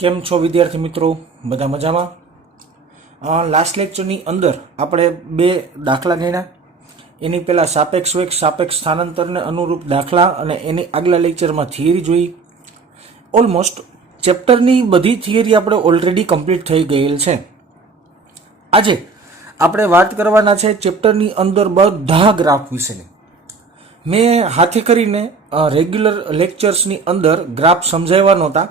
કેમ છો વિદ્યાર્થી મિત્રો? બધા મજામાં? લાસ્ટ લેક્ચરની અંદર આપણે બે દાખલા ગણ્યા. એની પહેલાં સાપેક્ષ વેગ સાપેક્ષ સ્થાનાંતરને અનુરૂપ દાખલા અને એની આગલા લેક્ચરમાં થિયરી જોઈ. ઓલમોસ્ટ ચેપ્ટરની બધી થિયરી આપણે ઓલરેડી કમ્પ્લીટ થઈ ગયેલ છે. આજે આપણે વાત કરવાના છે ચેપ્ટરની અંદર બધા ગ્રાફ વિશેની. મેં હાથે કરીને રેગ્યુલર લેક્ચર્સની અંદર ગ્રાફ સમજાવ્યા નહોતા,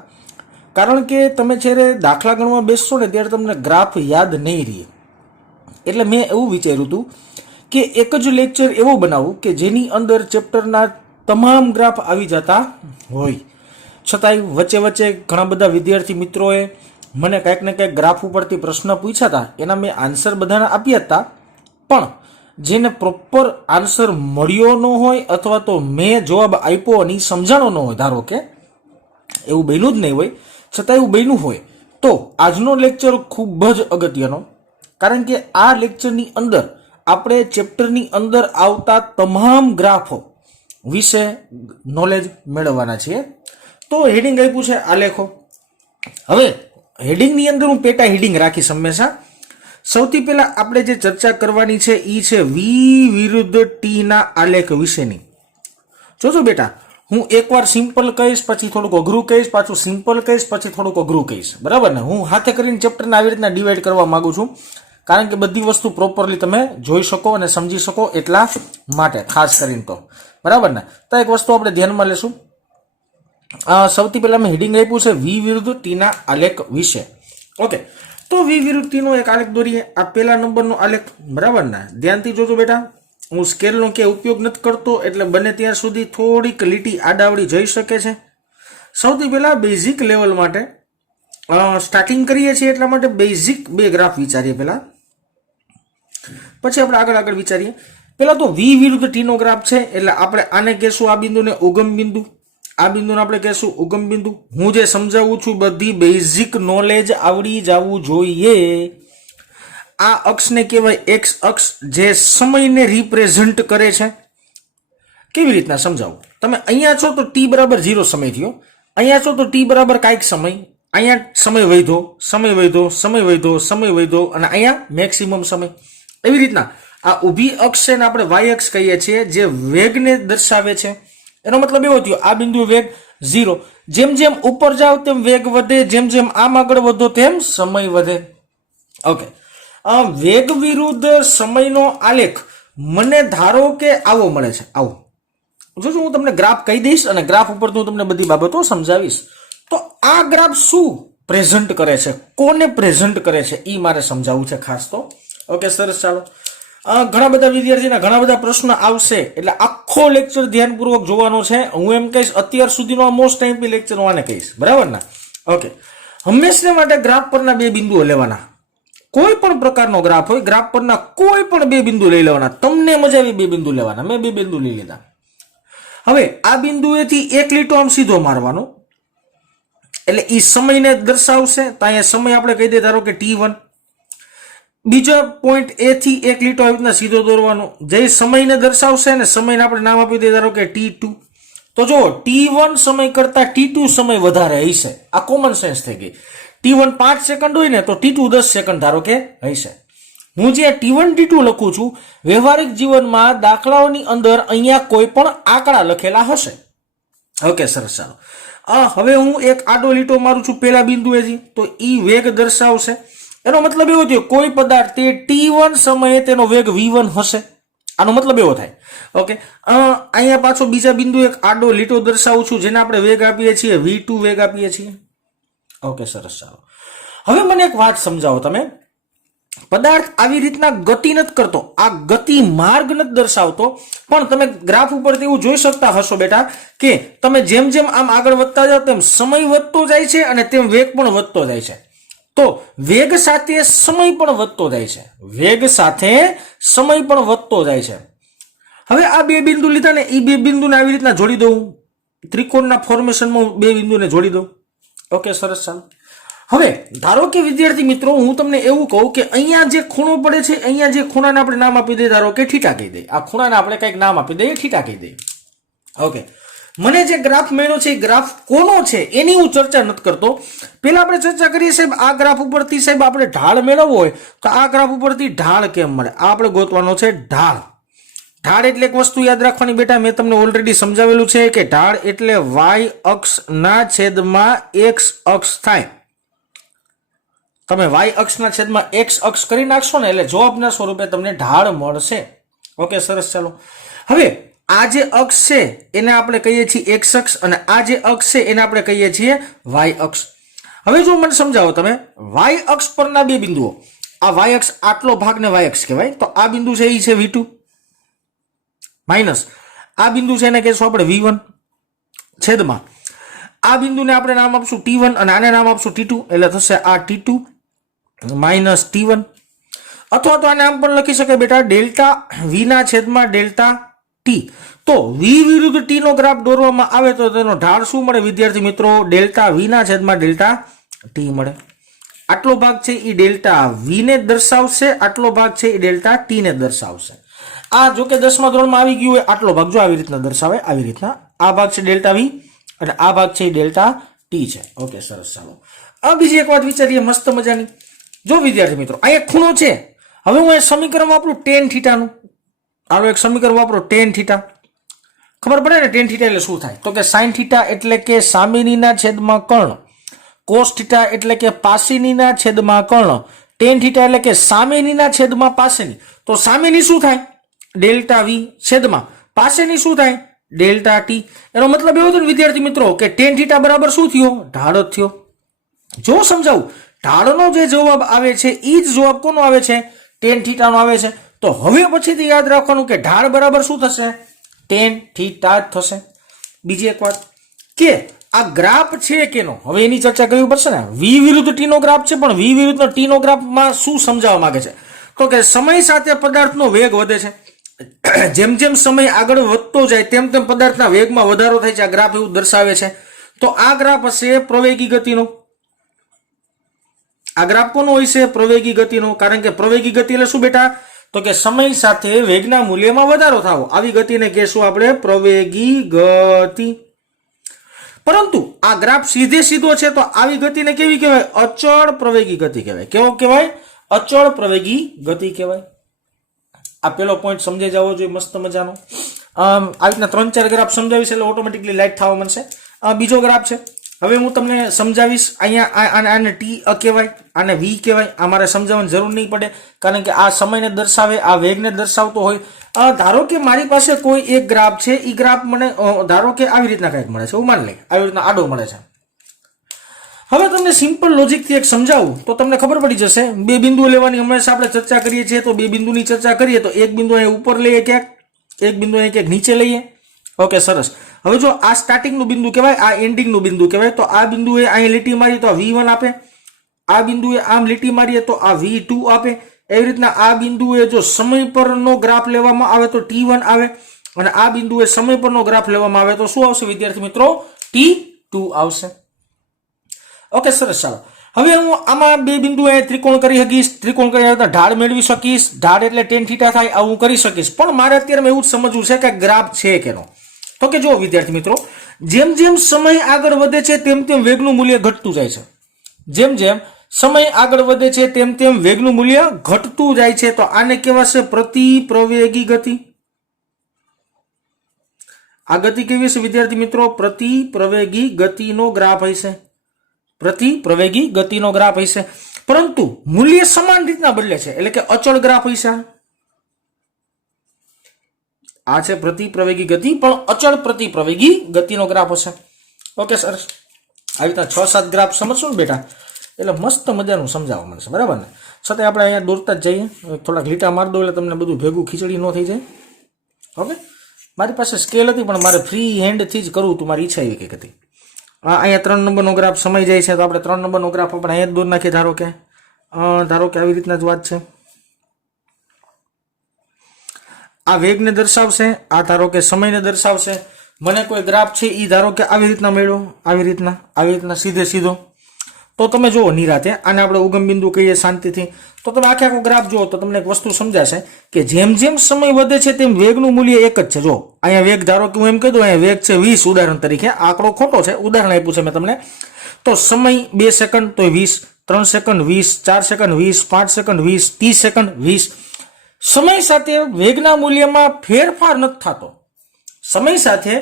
કારણ કે તમે જ્યારે દાખલા ગણવા બેસશો ને ત્યારે તમને ગ્રાફ યાદ નહીં રહે. એટલે મેં એવું વિચાર્યું હતું કે એક જ લેક્ચર એવો બનાવું કે જેની અંદર ચેપ્ટરના તમામ ગ્રાફ આવી જતા હોય. છતાંય વચ્ચે વચ્ચે ઘણા બધા વિદ્યાર્થી મિત્રોએ મને કંઈક ને કંઈક ગ્રાફ ઉપરથી પ્રશ્ન પૂછ્યા હતા. એના મેં આન્સર બધાના આપ્યા હતા, પણ જેને પ્રોપર આન્સર મળ્યો ન હોય અથવા તો મેં જવાબ આપ્યો અને સમજાણો ન હોય, ધારો કે એવું બન્યું જ નહીં હોય, છતાં એવું બન્યું હોય, તો આજનો લેક્ચર ખૂબ જ અગત્યનો. કારણ કે આ લેક્ચરની અંદર આપણે ચેપ્ટરની અંદર આવતા તમામ ગ્રાફો વિશે નોલેજ મેળવવાના છીએ. તો હેડિંગ આપ્યું છે આલેખો. હવે હેડિંગની અંદર હું પેટા હેડિંગ રાખીશ હંમેશા. સૌથી પહેલા આપણે જે ચર્ચા કરવાની છે એ છે વી વિરુદ્ધ ટી ના આલેખ વિશેની. જોજો બેટા, હું એકવાર સિમ્પલ કહીશ, પછી થોડુંક અઘરું કહીશ, પાછું સિમ્પલ કહીશ, પછી થોડુંક અઘરું કહીશ, બરાબર ને? હું હાથે કરીને ચેપ્ટરને આવી રીતના ડિવાઈડ કરવા માંગુ છું, કારણ કે બધી વસ્તુ પ્રોપરલી તમે જોઈ શકો અને સમજી શકો એટલા માટે, ખાસ કરીને તો, બરાબર ને? તો એક વસ્તુ આપણે ધ્યાનમાં લેશું. સૌથી પહેલા મેં હેડિંગ આપ્યું છે વી વિરુદ્ધ ટીના આલેખ વિશે. ઓકે, તો વી વિરુદ્ધ ટીનો એક આલેખ દોરીએ. આ પહેલા નંબરનો આલેખ, બરાબર ને? ધ્યાનથી જોજો બેટા, હું સ્કેલનો કે ઉપયોગ નથી કરતો, એટલે બને ત્યાં સુધી થોડીક લીટી આડાવડી જઈ શકે છે. સૌથી પહેલા બેઝિક લેવલ માટે સ્ટાર્ટિંગ કરીએ છીએ, એટલા માટે બેઝિક બે ગ્રાફ વિચારીએ પહેલા, પછી આપણે આગળ વિચારીએ. પહેલા તો વી વિરુદ્ધ ટીનો ગ્રાફ છે, એટલે આપણે આને કહેશું આ બિંદુને ઉગમ બિંદુ, આ બિંદુને આપણે કહેશું ઉગમ બિંદુ. હું જે સમજાવું છું બધી બેઝિક નોલેજ આવડી જવું જોઈએ. આ અક્ષને કહેવાય એક્સ અક્ષ, જે સમયને રિપ્રેઝન્ટ કરે છે. કેવી રીતના સમજાવું? તમે અહીંયા છો તો ટી બરાબર 0 સમય થયો, અહીંયા છો તો ટી બરાબર કાંઈક સમય, અહીંયા સમય વધ્યો, અને અહીંયા મેક્સિમમ સમય. એવી રીતના આ ઊભી અક્ષ છે ને આપણે વાય અક્ષ કહીએ છીએ, જે વેગને દર્શાવે છે. એનો મતલબ એવો થયો આ બિંદુ વેગ 0, જેમ જેમ ઉપર જાવ તેમ વેગ વધે, જેમ જેમ આમ આગળ વધો તેમ સમય વધે. ઓકે, વેગ વિરુદ્ધ સમયનો આલેખ મને ધારો કે આવો મળે છે. આવો જોજો, હું તમને ગ્રાફ કહી દઈશ અને ગ્રાફ ઉપર હું તમને બધી બાબતો સમજાવીશ. તો આ ગ્રાફ શું પ્રેઝન્ટ કરે છે, કોને પ્રેઝન્ટ કરે છે, એ મારે સમજાવવું છે ખાસ તો. ઓકે, સરસ. ચાલો, ઘણા બધા વિદ્યાર્થીના ઘણા બધા પ્રશ્ન આવશે, એટલે આખો લેક્ચર ધ્યાનપૂર્વક જોવાનો છે. હું એમ કહીશ અત્યાર સુધીનો આ મોસ્ટ ટાઈમપી લેક્ચર હું આને કહીશ, બરાબર ને? ઓકે, હંમેશા માટે ગ્રાફ પરના બે બિંદુઓ લેવાના. કોઈ પણ પ્રકારનો ગ્રાફ હોય, ગ્રાફ પરના કોઈ પણ બે બિંદુ લઈ લેવાના. તમને મજા આવી બે બિંદુ લેવાના, મેં બે બિંદુ લઈ લીધા. હવે આ બિંદુએથી એક લીટો આમ સીધો મારવાનો, એટલે એ સમયને દર્શાવશે. તો અહીંયા સમય આપણે કહી દઈએ ધારો કે T1. બીજા પોઈન્ટ એ થી એક લીટો આવી રીતના સીધો દોરવાનો, જે સમયને દર્શાવશે ને સમયને આપણે નામ આપી દઈએ ધારો કે T2. તો જો T1 સમય કરતા T2 સમય વધારે હશે. આ કોમન સેન્સ થઈ ગઈ. T1 5 સેકન્ડ હોય ને તો T2 10 સેકન્ડ ધારો કે હશે. હું જે T1 T2 લખું છું, વ્યવહારિક જીવનમાં દાખલાઓની અંદર અહીંયા કોઈ પણ આંકડા લખેલા હશે. ઓકે, સરસ. ચાલો, હવે હું એક આડો લીટો મારું છું પેલા બિંદુએથી, તો ઈ વેગ દર્શાવશે. એનો મતલબ એવો થયો કોઈ પદાર્થ તે T1 સમયે તેનો વેગ V1 હશે. આનો મતલબ એવો થાય. ઓકે, અહીંયા પાછો બીજા બિંદુ એક આડો લીટો દર્શાવું છું, જેને આપણે વેગ આપીએ છીએ V2 વેગ આપીએ છીએ. ઓકે, સરસ. ચાલો, હવે મને એક વાત સમજાવો. તમે પદાર્થ આવી રીતના ગતિ નથી કરતો, આ ગતિ માર્ગ નથી દર્શાવતો, પણ તમે ગ્રાફ ઉપર એવું જોઈ શકતા હશો બેટા કે તમે જેમ જેમ આમ આગળ વધતા જાઓ તેમ સમય વધતો જાય છે અને તેમ વેગ પણ વધતો જાય છે. તો વેગ સાથે સમય પણ વધતો જાય છે, વેગ સાથે સમય પણ વધતો જાય છે. હવે આ બે બિંદુ લીધા ને, એ બે બિંદુને આવી રીતના જોડી દઉં, ત્રિકોણના ફોર્મેશનમાં બે બિંદુને જોડી દઉં. ઓકે, સરસ. ચાલો, હવે ધારો કે વિદ્યાર્થી મિત્રો, હું તમને એવું કહું કે અહીંયા જે ખૂણો પડે છે, અહીંયા જે ખૂણાને આપણે નામ આપી દઈએ ધારો કે થીટા કહી દઈએ. આ ખૂણાને આપણે કંઈક નામ આપી દઈએ, થીટા કહી દઈએ. ઓકે, મને જે ગ્રાફ મળ્યો છે એ ગ્રાફ કોનો છે એની હું ચર્ચા નથી કરતો. પહેલા આપણે ચર્ચા કરીએ સાહેબ આ ગ્રાફ ઉપરથી સાહેબ આપણે ઢાળ મેળવવો હોય તો આ ગ્રાફ ઉપરથી ઢાળ કેમ મળે, આ આપણે ગોતવાનો છે ઢાળ. ઢાળ એટલે એક વસ્તુ યાદ રાખવાની બેટા, મેં તમને ઓલરેડી સમજાવેલું છે કે ઢાળ એટલે વાય અક્ષના છેદમાં એક્સ અક્ષ થાય. તમે વાય અક્ષના છેદમાં એક્સ અક્ષ કરી નાખશો ને એટલે જવાબના સ્વરૂપે તમને ઢાળ મળશે. ઓકે સરસ. ચાલો હવે આ જે અક્ષ છે એને આપણે કહીએ છીએ એક્સ અક્ષ અને આ જે અક્ષ છે એને આપણે કહીએ છીએ વાય અક્ષ. હવે જો મને સમજાવો તમે, વાય અક્ષ પરના બે બિંદુઓ, આ વાય અક્ષ આટલો ભાગને વાય અક્ષ કહેવાય, તો આ બિંદુ છે એ છે V2 માઇનસ આ બિંદુ છે એને કહેશું આપણે V1 છેદમાં આ બિંદુને આપણે નામ આપશું T1 અને આને નામ આપશું T2, એટલે થશે આ T2 માઇનસ T1. અથવા તો આને આમ પણ લખી શકાય બેટા ડેલ્ટા V ના છેદમાં ડેલ્ટા T. તો V વિરુદ્ધ T નો ગ્રાફ દોરવામાં આવે તો તેનો ઢાળ શું મળે વિદ્યાર્થી મિત્રો? ડેલ્ટા V ના છેદમાં ડેલ્ટા T મળે. આટલો ભાગ છે એ ડેલ્ટા V ને દર્શાવશે, આટલો ભાગ છે એ ડેલ્ટા T ને દર્શાવશે. આ જો કે 10મા ધોરણમાં આવી ગયું હોય આટલો ભાગ જો આવી રીતના દર્શાવે, આવી રીતના આ ભાગ છે ડેલ્ટા V અને આ ભાગ છે ડેલ્ટા T છે. ઓકે સરસ. ચાલો આ બીજી એક વાત વિચારીએ મસ્ત મજાની. જો વિદ્યાર્થી મિત્રો આ એક ખૂણો છે, હવે હું એ સમીકરણ વાપરું tan થીટાનું. આનો એક સમીકરણ વાપરો tan થીટા. ખબર પડે ને tan થીટા એટલે શું થાય? તો કે sin થીટા એટલે કે સામેનીના છેદમાં કર્ણ, cos થીટા એટલે કે પાસેનીના છેદમાં કર્ણ, tan થીટા એટલે કે સામેનીના છેદમાં પાસેની. તો સામેની શું થાય? ડેલ્ટા V છેદમાં પાસેની શું થાય? Delta T. એનો મતલબ એવો થયો વિદ્યાર્થી મિત્રો કે tan થીટા બરાબર શું થયો? ઢાળ જ થયો. જો સમજાવું, ઢાળનો જે જવાબ આવે છે એ જ જવાબ કોનો આવે છે? tan થીટાનો આવે છે. તો હવે પછીથી યાદ રાખવાનું કે ઢાળ બરાબર શું થશે? tan થીટા જ થશે. બીજી એક વાત કે આ ગ્રાફ છે કેનો, હવે એની ચર્ચા કરવી પડશે ને. V વિરુદ્ધ T નો ગ્રાફ છે, પણ V વિરુદ્ધ T નો ગ્રાફમાં શું સમજાવવા માંગે છે? તો કે સમય સાથે પદાર્થનો વેગ વધે છે. જેમ જેમ સમય આગળ વધતો જાય તેમ તેમ પદાર્થના વેગમાં વધારો થાય છે. આ ગ્રાફ એવું દર્શાવે છે. તો આ ગ્રાફ હશે પ્રવેગી ગતિનો. આ ગ્રાફ કોનો હોય છે? પ્રવેગી ગતિનો. કારણ કે પ્રવેગી ગતિ એટલે શું બેટા? તો કે સમય સાથે વેગના મૂલ્યમાં વધારો થવો, આવી ગતિને કહેશું આપણે પ્રવેગી ગતિ. પરંતુ આ ગ્રાફ સીધે સીધો છે તો આવી ગતિને કેવી કહેવાય? અચળ પ્રવેગી ગતિ કહેવાય. કેવો કહેવાય? અચળ પ્રવેગી ગતિ કહેવાય. આ પેલો પોઈન્ટ સમજાઈ જવો જોઈએ મસ્ત મજાનો. આવી રીતના 3-4 ગ્રાફ સમજાવીશ એટલે ઓટોમેટિકલી લાઈટ થવા મળશે. બીજો ગ્રાફ છે, હવે હું તમને સમજાવીશ. અહીંયા આને T કહેવાય, આને V કહેવાય. આ મારે સમજાવવાની જરૂર નહીં પડે કારણ કે આ સમયને દર્શાવે, આ વેગને દર્શાવતો હોય. ધારો કે મારી પાસે કોઈ એક ગ્રાફ છે, એ ગ્રાફ મને ધારો કે આવી રીતના કંઈક મળે છે, હું માની લઈ આવી રીતના આડો મળે છે. હવે તમને સિમ્પલ લોજિકથી એક સમજાવું તો તમને ખબર પડી જશે. બે બિંદુ લેવાની હંમેશા આપણે ચર્ચા કરીએ છીએ, તો બે બિંદુની ચર્ચા કરીએ તો એક બિંદુ અહીં ઉપર લઈએ ક્યાંક, એક બિંદુ અહીં ક્યાંક નીચે લઈએ. ઓકે સરસ. હવે જો આ સ્ટાર્ટિંગનું બિંદુ કહેવાય, આ એન્ડિંગનું બિંદુ કહેવાય. તો આ બિંદુએ અહીં લીટી મારી તો આ V1 આપે, આ બિંદુએ આમ લીટી મારીએ તો આ V2 આપે. એવી રીતના આ બિંદુએ જો સમય પરનો ગ્રાફ લેવામાં આવે તો T1 આવે અને આ બિંદુએ સમય પરનો ગ્રાફ લેવામાં આવે તો શું આવશે વિદ્યાર્થી મિત્રો? T2 આવશે. ઓકે સરસ. ચાલો હવે હું આમાં બે બિંદુ ત્રિકોણ કરી શકીશ, ત્રિકોણ કરી ઢાળ મેળવી શકીશ. ઢાળ એટલે tan થીટા થાય, આવું હું કરી શકીશ. પણ મારે અત્યારે એવું જ સમજવું છે કે ગ્રાફ છે કેનો. તો કે જો વિદ્યાર્થી મિત્રો, જેમ જેમ સમય આગળ વધે છે તેમ તેમ વેગનું મૂલ્ય ઘટતું જાય છે. જેમ જેમ સમય આગળ વધે છે તેમ તેમ વેગનું મૂલ્ય ઘટતું જાય છે. તો આને કહેવાશે પ્રતિ પ્રવેગી ગતિ. આ ગતિ કેવી છે વિદ્યાર્થી મિત્રો? પ્રતિ પ્રવેગી ગતિનો ગ્રાફ હશે. પ્રતિ પ્રવેગી ગતિનો ગ્રાફ હશે, પરંતુ મૂલ્ય સમાન રીતના બદલે છે, એટલે કે અચળ ગ્રાફ હશે. આ છે પ્રતિ પ્રવેગી ગતિ, પણ અચળ પ્રતિ પ્રવેગી ગતિનો ગ્રાફ હશે. ઓકે સરસ. આવી રીતના 6-7 ગ્રાફ સમજશો ને બેટા એટલે મસ્ત મજાનું સમજાવવા મળશે, બરાબર ને? છતાં આપણે અહીંયા દોરતા જ જઈએ, થોડાક લીટા મારી દો એટલે તમને બધું ભેગું ખીચડી ન થઈ જાય. ઓકે, મારી પાસે સ્કેલ હતી પણ મારે ફ્રી હેન્ડથી જ કરવું હતું, મારી ઈચ્છા એવી કંઈક હતી. અહીંયા 3 નંબરનો ગ્રાફ સમય જાય છે તો આપણે 3 નંબરનો ગ્રાફ આપણે અહીંયા જ દોર નાખીએ. ધારો કે આવી રીતના જ વાત છે. આ વેગને દર્શાવશે, આ ધારો કે સમયને દર્શાવશે. મને કોઈ ગ્રાફ છે એ ધારો કે આવી રીતના મળ્યો, આવી રીતના સીધે સીધો. તો તમે જુઓ નિરાતે, આને આપણે ઉગમ બિંદુ કહીએ શાંતિથી, તો તમે આખે આખો ગ્રાફ જુઓ તો તમને એક વસ્તુ સમજાશે કે જેમ જેમ સમય વધે છે તેમ વેગનું મૂલ્ય એક જ છે. જો અહીંયા વેગ ધારો કે હું એમ કહી દઉં અહીંયા વેગ છે 20 ઉદાહરણ તરીકે, આંકડો ખોટો છે, ઉદાહરણ આપ્યું છે મેં તમને. તો સમય 2 સેકન્ડ તો 20, 3 સેકન્ડ 20, 4 સેકન્ડ 20, 5 સેકન્ડ 20, 30 સેકન્ડ 20. સમય સાથે વેગના મૂલ્યમાં ફેરફાર નથી થતો. સમય સાથે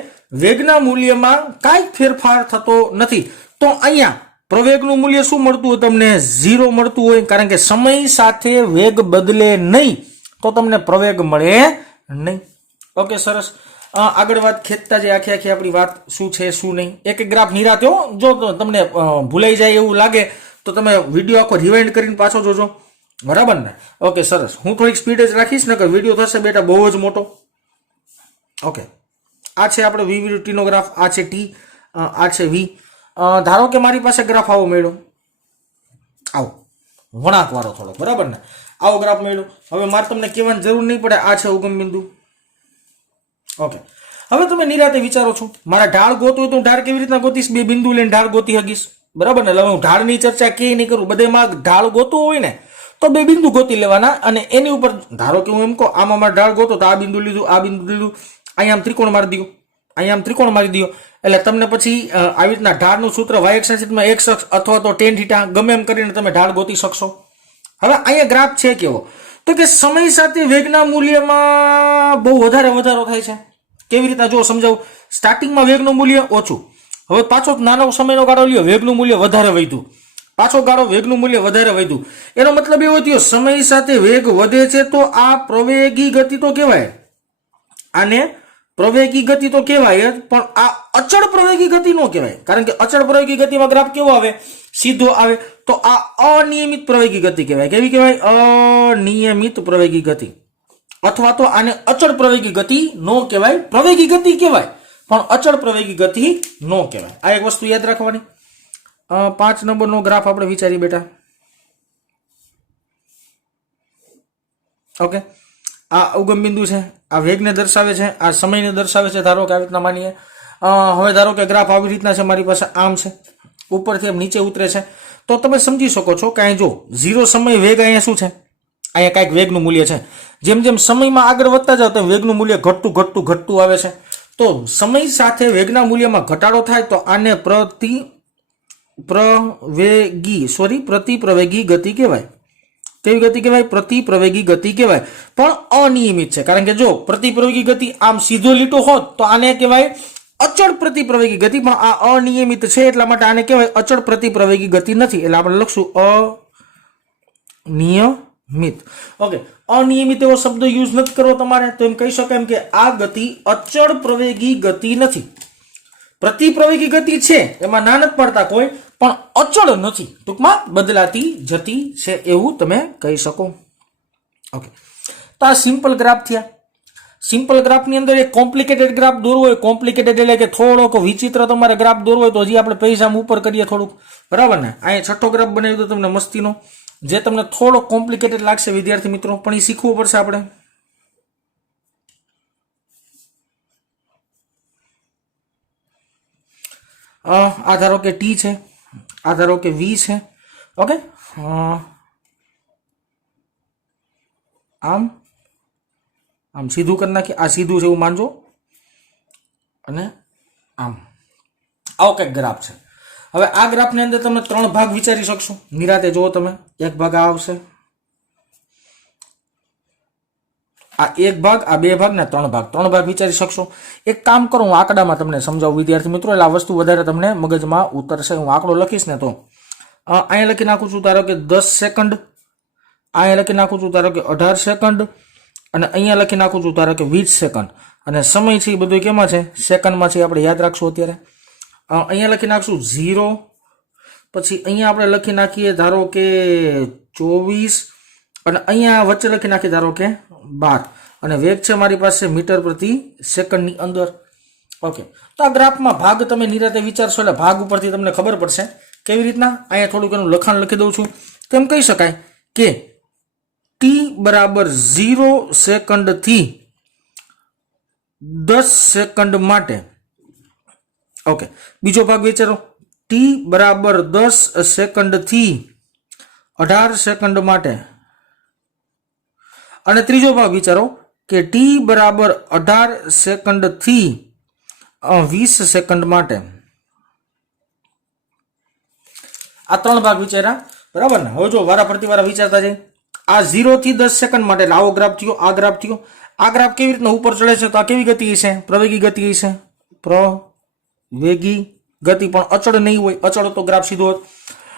વેગના મૂલ્યમાં કાંઈ ફેરફાર થતો નથી. તો અહીંયા પ્રવેગનું મૂલ્ય શું મળતું હોય તમને? 0 મળતું હોય, કારણ કે સમય સાથે વેગ બદલે નહીં તો તમને પ્રવેગ મળે નહીં. ઓકે, સરસ. આગળ વાત ખેંચતા જે આખી આખી આપણી વાત શું છે શું નહીં, એક એક ગ્રાફ નિરાતે હો. જો તમને ભૂલાઈ જાય એવું લાગે તો તમે વિડીયો આખો રિવાઇન્ડ કરીને પાછો જોજો, બરાબર ને? ઓકે, સરસ. હું થોડીક સ્પીડ જ રાખીશ ને કે વિડીયો થશે બેટા બહુ જ મોટો. ઓકે, આ છે આપણે વી નો ગ્રાફ, આ છે ટી, આ છે વી. ધારો કે મારી પાસે ગ્રાફ આવો મળ્યો, આવો વળાંક વાળો થોડો, બરાબર ને? આવો ગ્રાફ મળ્યો. હવે મારે તમને કહેવાની જરૂર નહીં પડે, આ છે ઉગમ બિંદુ. ઓકે, હવે તમે નિરાતે વિચારો છો મારા ઢાળ ગોતવું હોય તો હું ઢાળ કેવી રીતના ગોતીશ? બે બિંદુ લઈને ઢાળ ગોતી શકીશ, બરાબર ને? એટલે હું ઢાળની ચર્ચા ક્યાંય નહીં કરું. બધેમાં ઢાળ ગોતવું હોય ને તો બે બિંદુ ગોતી લેવાના, અને એની ઉપર ધારો કે હું એમ કહું આમાં મારે ઢાળ ગોતો તો આ બિંદુ લીધું, આ બિંદુ લીધું, અહીંયા આમ ત્રિકોણ મારી દો, અહીંયા આમ ત્રિકોણ મારી દો. એટલે તમને પછી આવી રીતના ઢાળનું સૂત્ર y એક્સિસમાં x અક્ષ અથવા તો tan θ ગમે એમ કરીને તમે ઢાળ ગોતી શકશો. હવે અહીંયા ગ્રાફ છે કેવો? તો કે સમય સાથે વેગના મૂલ્યમાં બહુ વધારો થાય છે. કેવી રીતના જો સમજાવું? સ્ટાર્ટિંગમાં વેગનું મૂલ્ય ઓછું, હવે પાછો નાનો સમયનો ગાળો લ્યો, વેગનું મૂલ્ય વધારે વધ્યું, પાછો ગાળો વેગનું મૂલ્ય વધારે વધ્યું. એનો મતલબ એવો થયો સમય સાથે વેગ વધે છે તો આ પ્રવેગી ગતિ તો કહેવાય, આને પ્રવેગી ગતિ તો કહેવાય જ, પણ આ અચળ પ્રવેગી ગતિ નો કહેવાય. કારણ કે અચળ પ્રવેગી ગતિમાં ગ્રાફ કેવો આવે? સીધો આવે. તો આ અનિયમિત પ્રવેગી ગતિ કહેવાય. કેવી કહેવાય? અનિયમિત પ્રવેગી ગતિ. અથવા તો આને અચળ પ્રવેગી ગતિ નો કહેવાય, પ્રવેગી ગતિ કહેવાય પણ અચળ પ્રવેગી ગતિ નો કહેવાય. આ એક વસ્તુ યાદ રાખવાની. 5 નંબરનો ગ્રાફ આપણે વિચારીએ બેટા. ઓકે, આ ઉગમ બિંદુ છે, આ વેગને દર્શાવે છે, આ સમયને દર્શાવે છે. ધારો કે આવી રીતના માનીએ. હવે ધારો કે ગ્રાફ આવી રીતના છે, મારી પાસે આમ છે, ઉપરથી એમ નીચે ઉતરે છે, તો તમે સમજી શકો છો કે અહીં જો 0 સમય વેગ અહીંયા શું છે? અહીંયા કાંઈક વેગનું મૂલ્ય છે. જેમ જેમ સમયમાં આગળ વધતા જાવ તેમ વેગનું મૂલ્ય ઘટતું આવે છે. તો સમય સાથે વેગના મૂલ્યમાં ઘટાડો થાય તો આને પ્રતિપ્રવેગી ગતિ કહેવાય. કેવી ગતિ કહેવાય? પ્રતિપ્રવેગી ગતિ કહેવાય, પણ અનિયમિત છે. કારણ કે જો પ્રતિપ્રવેગી ગતિ આમ સીધો લીટો હોત તો આને કહેવાય અચળ પ્રતિપ્રવેગી ગતિ, પણ આ અનિયમિત છે એટલા માટે આને કહેવાય અચળ પ્રતિપ્રવેગી ગતિ નથી. એટલે આપણે લખશું અનિયમિત. ઓકે, અનિયમિત એવો શબ્દ યુઝ નથી કરવો તમારે, તો એમ કહી શકાય એમ કે આ ગતિ અચળ પ્રવેગી ગતિ નથી. પ્રતિપ્રવેગી ગતિ છે, એમાં ના નથી પડતા કોઈ, પણ અચળ નથી, ટૂંકમાં બદલાતી જતી છે એવું તમે કહી શકો. ઓકે, તો આ સિમ્પલ ગ્રાફ થયા. સિમ્પલ ગ્રાફની અંદર એક કોમ્પ્લિકેટેડ ગ્રાફ દોરવો હોય, કોમ્પ્લિકેટેડ એટલે કે થોડોક વિચિત્ર તમારે ગ્રાફ દોરવો હોય તો હજી આપણે પૈસા ઉપર કરીએ થોડુંક, બરાબર ને? અહીંયા છઠ્ઠો ગ્રાફ બનાવી દો તમને મસ્તીનો, જે તમને થોડો કોમ્પ્લિકેટેડ લાગશે વિદ્યાર્થી મિત્રો, પણ એ શીખવું પડશે આપણે. આ ધારો કે ટી છે, આ ધારો કે વી છે. ઓકે, આમ આમ સીધું કરી નાખીએ, આ સીધું છે એવું માનજો, અને આમ આવો કંઈક ગ્રાફ છે. હવે આ ગ્રાફની અંદર તમે 3 ભાગ વિચારી શકશો. નિરાતે જુઓ તમે, એક ભાગ આ આવશે, આ એક ભાગ, આ 2 ભાગ ને 3 ભાગ. 3 ભાગ વિચારી શકશો. એક કામ કરો, હું આંકડામાં તમને સમજાવું વિદ્યાર્થી મિત્રો, એટલે આ વસ્તુ વધારે તમને મગજમાં ઉતરશે. હું આંકડો લખીશ ને તો અહીંયા લખી નાખું છું ધારો કે 10 સેકન્ડ, અહીંયા લખી નાખું છું ધારો કે 18 સેકન્ડ, અને અહીંયા લખી નાખું છું ધારો કે 20 સેકન્ડ. અને સમય છે એ બધું કેમાં છે? સેકન્ડમાં છે. આપણે યાદ રાખશું અત્યારે. અહીંયા લખી નાખશું 0, પછી અહીંયા આપણે લખી નાખીએ ધારો કે 24, અને અહીંયા વચ્ચે લખી નાખીએ ધારો કે 12, અને વેગ છે મારી પાસે મીટર પ્રતિ સેકન્ડની અંદર. ઓકે, તો આ ગ્રાફમાં ભાગ તમે નિરાતે વિચારશો એટલે ભાગ ઉપરથી તમને ખબર પડશે. કેવી રીતના? અહીંયા થોડુંક એનું લખાણ લખી દઉં છું. તેમ કહી શકાય કે t બરાબર 0 સેકન્ડથી 10 સેકન્ડ માટે. ઓકે, બીજો ભાગ વિચારો, t ટી બરાબર 10 સેકન્ડથી 18 સેકન્ડ માટે, અને ત્રીજો ભાગ વિચારો કે ટી બરાબર 18 સેકન્ડથી 20 સેકન્ડ માટે. આ ત્રણ ભાગ વિચાર્યા, બરાબર ને? હવે જો વારા ફરતી વારા વિચારતા જાય. આ 0 થી 10 સેકન્ડ માટે આવો ગ્રાફ થયો, આ ગ્રાફ થયો. આ ગ્રાફ કેવી રીતના ઉપર ચડે છે? તો આ કેવી ગતિ હશે? પ્રવેગી ગતિ હશે. પ્રવેગી ગતિ, પણ અચળ નહીં હોય. અચળ તો ગ્રાફ સીધો હોત.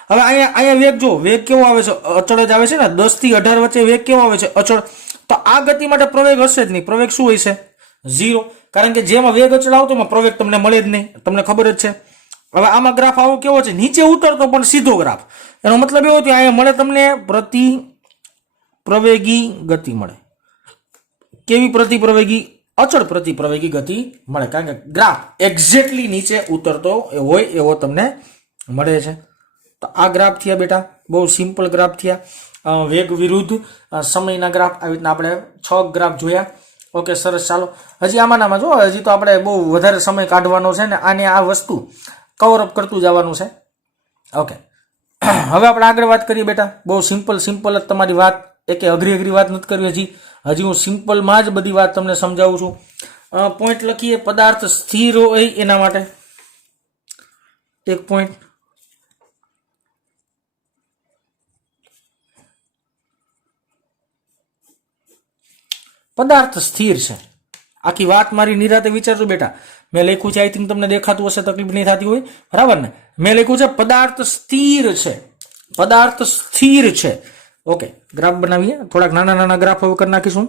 હવે અહીંયા વેગ જો, વેગ કેવો આવે છે? અચળ જ આવે છે ને. 10 થી 18 વચ્ચે વેગ કેવો આવે છે? અચળ. તો આ ગતિ માટે પ્રવેગ હશે જ નહીં. પ્રવેગ શું હોય છે? 0. કારણ કે જેમાં વેગ અચળ આવતો એમાં પ્રવેગ તમને મળે જ નહીં, તમને ખબર જ છે. હવે આમાં ગ્રાફ આવો કેવો છે? નીચે ઉતરતો પણ સીધો ગ્રાફ. એનો મતલબ એવો થયો અહીંયા મળે તમને પ્રતિ પ્રવેગી ગતિ મળે. કેવી પ્રતિ પ્રવેગી? અચળ પ્રતિ પ્રવેગી ગતિ મળે. કારણ કે ગ્રાફ એક્ઝેક્ટલી નીચે ઉતરતો હોય એવો તમને મળે છે. તો આ ગ્રાફ થયા બેટા, બહુ સિમ્પલ ગ્રાફ થયા. વેગ વિરુદ્ધ સમયના ગ્રાફ. આવી રીતના આપણે 6 ગ્રાફ જોયા. ઓકે, સરસ. ચાલો હજી આમાં જો, હજી તો આપણે બહુ વધારે સમય કાઢવાનો છે ને આને આ વસ્તુ કવર અપ કરતું જવાનું છે. ઓકે, હવે આપણે આગળ વાત કરીએ બેટા. બહુ સિમ્પલ જ તમારી વાત, એકે અઘરી વાત નથી કરવી. હજી હું સિમ્પલમાં જ બધી વાત તમને સમજાવું છું. પોઈન્ટ લખીએ. પદાર્થ સ્થિર હોય એના માટે એક પોઈન્ટ. પદાર્થ સ્થિર છે. આખી વાત મારી નિરાતે વિચારજો બેટા. મેં લખ્યું છે, આઈ થિંક તમને દેખાતું હશે, તકલીફ નહીં થતી હોય, બરાબર ને? મેં લખ્યું છે પદાર્થ સ્થિર છે. પદાર્થ સ્થિર છે. ઓકે, ગ્રાફ બનાવીએ. થોડાક નાના ગ્રાફ હવે કરી નાખીશું.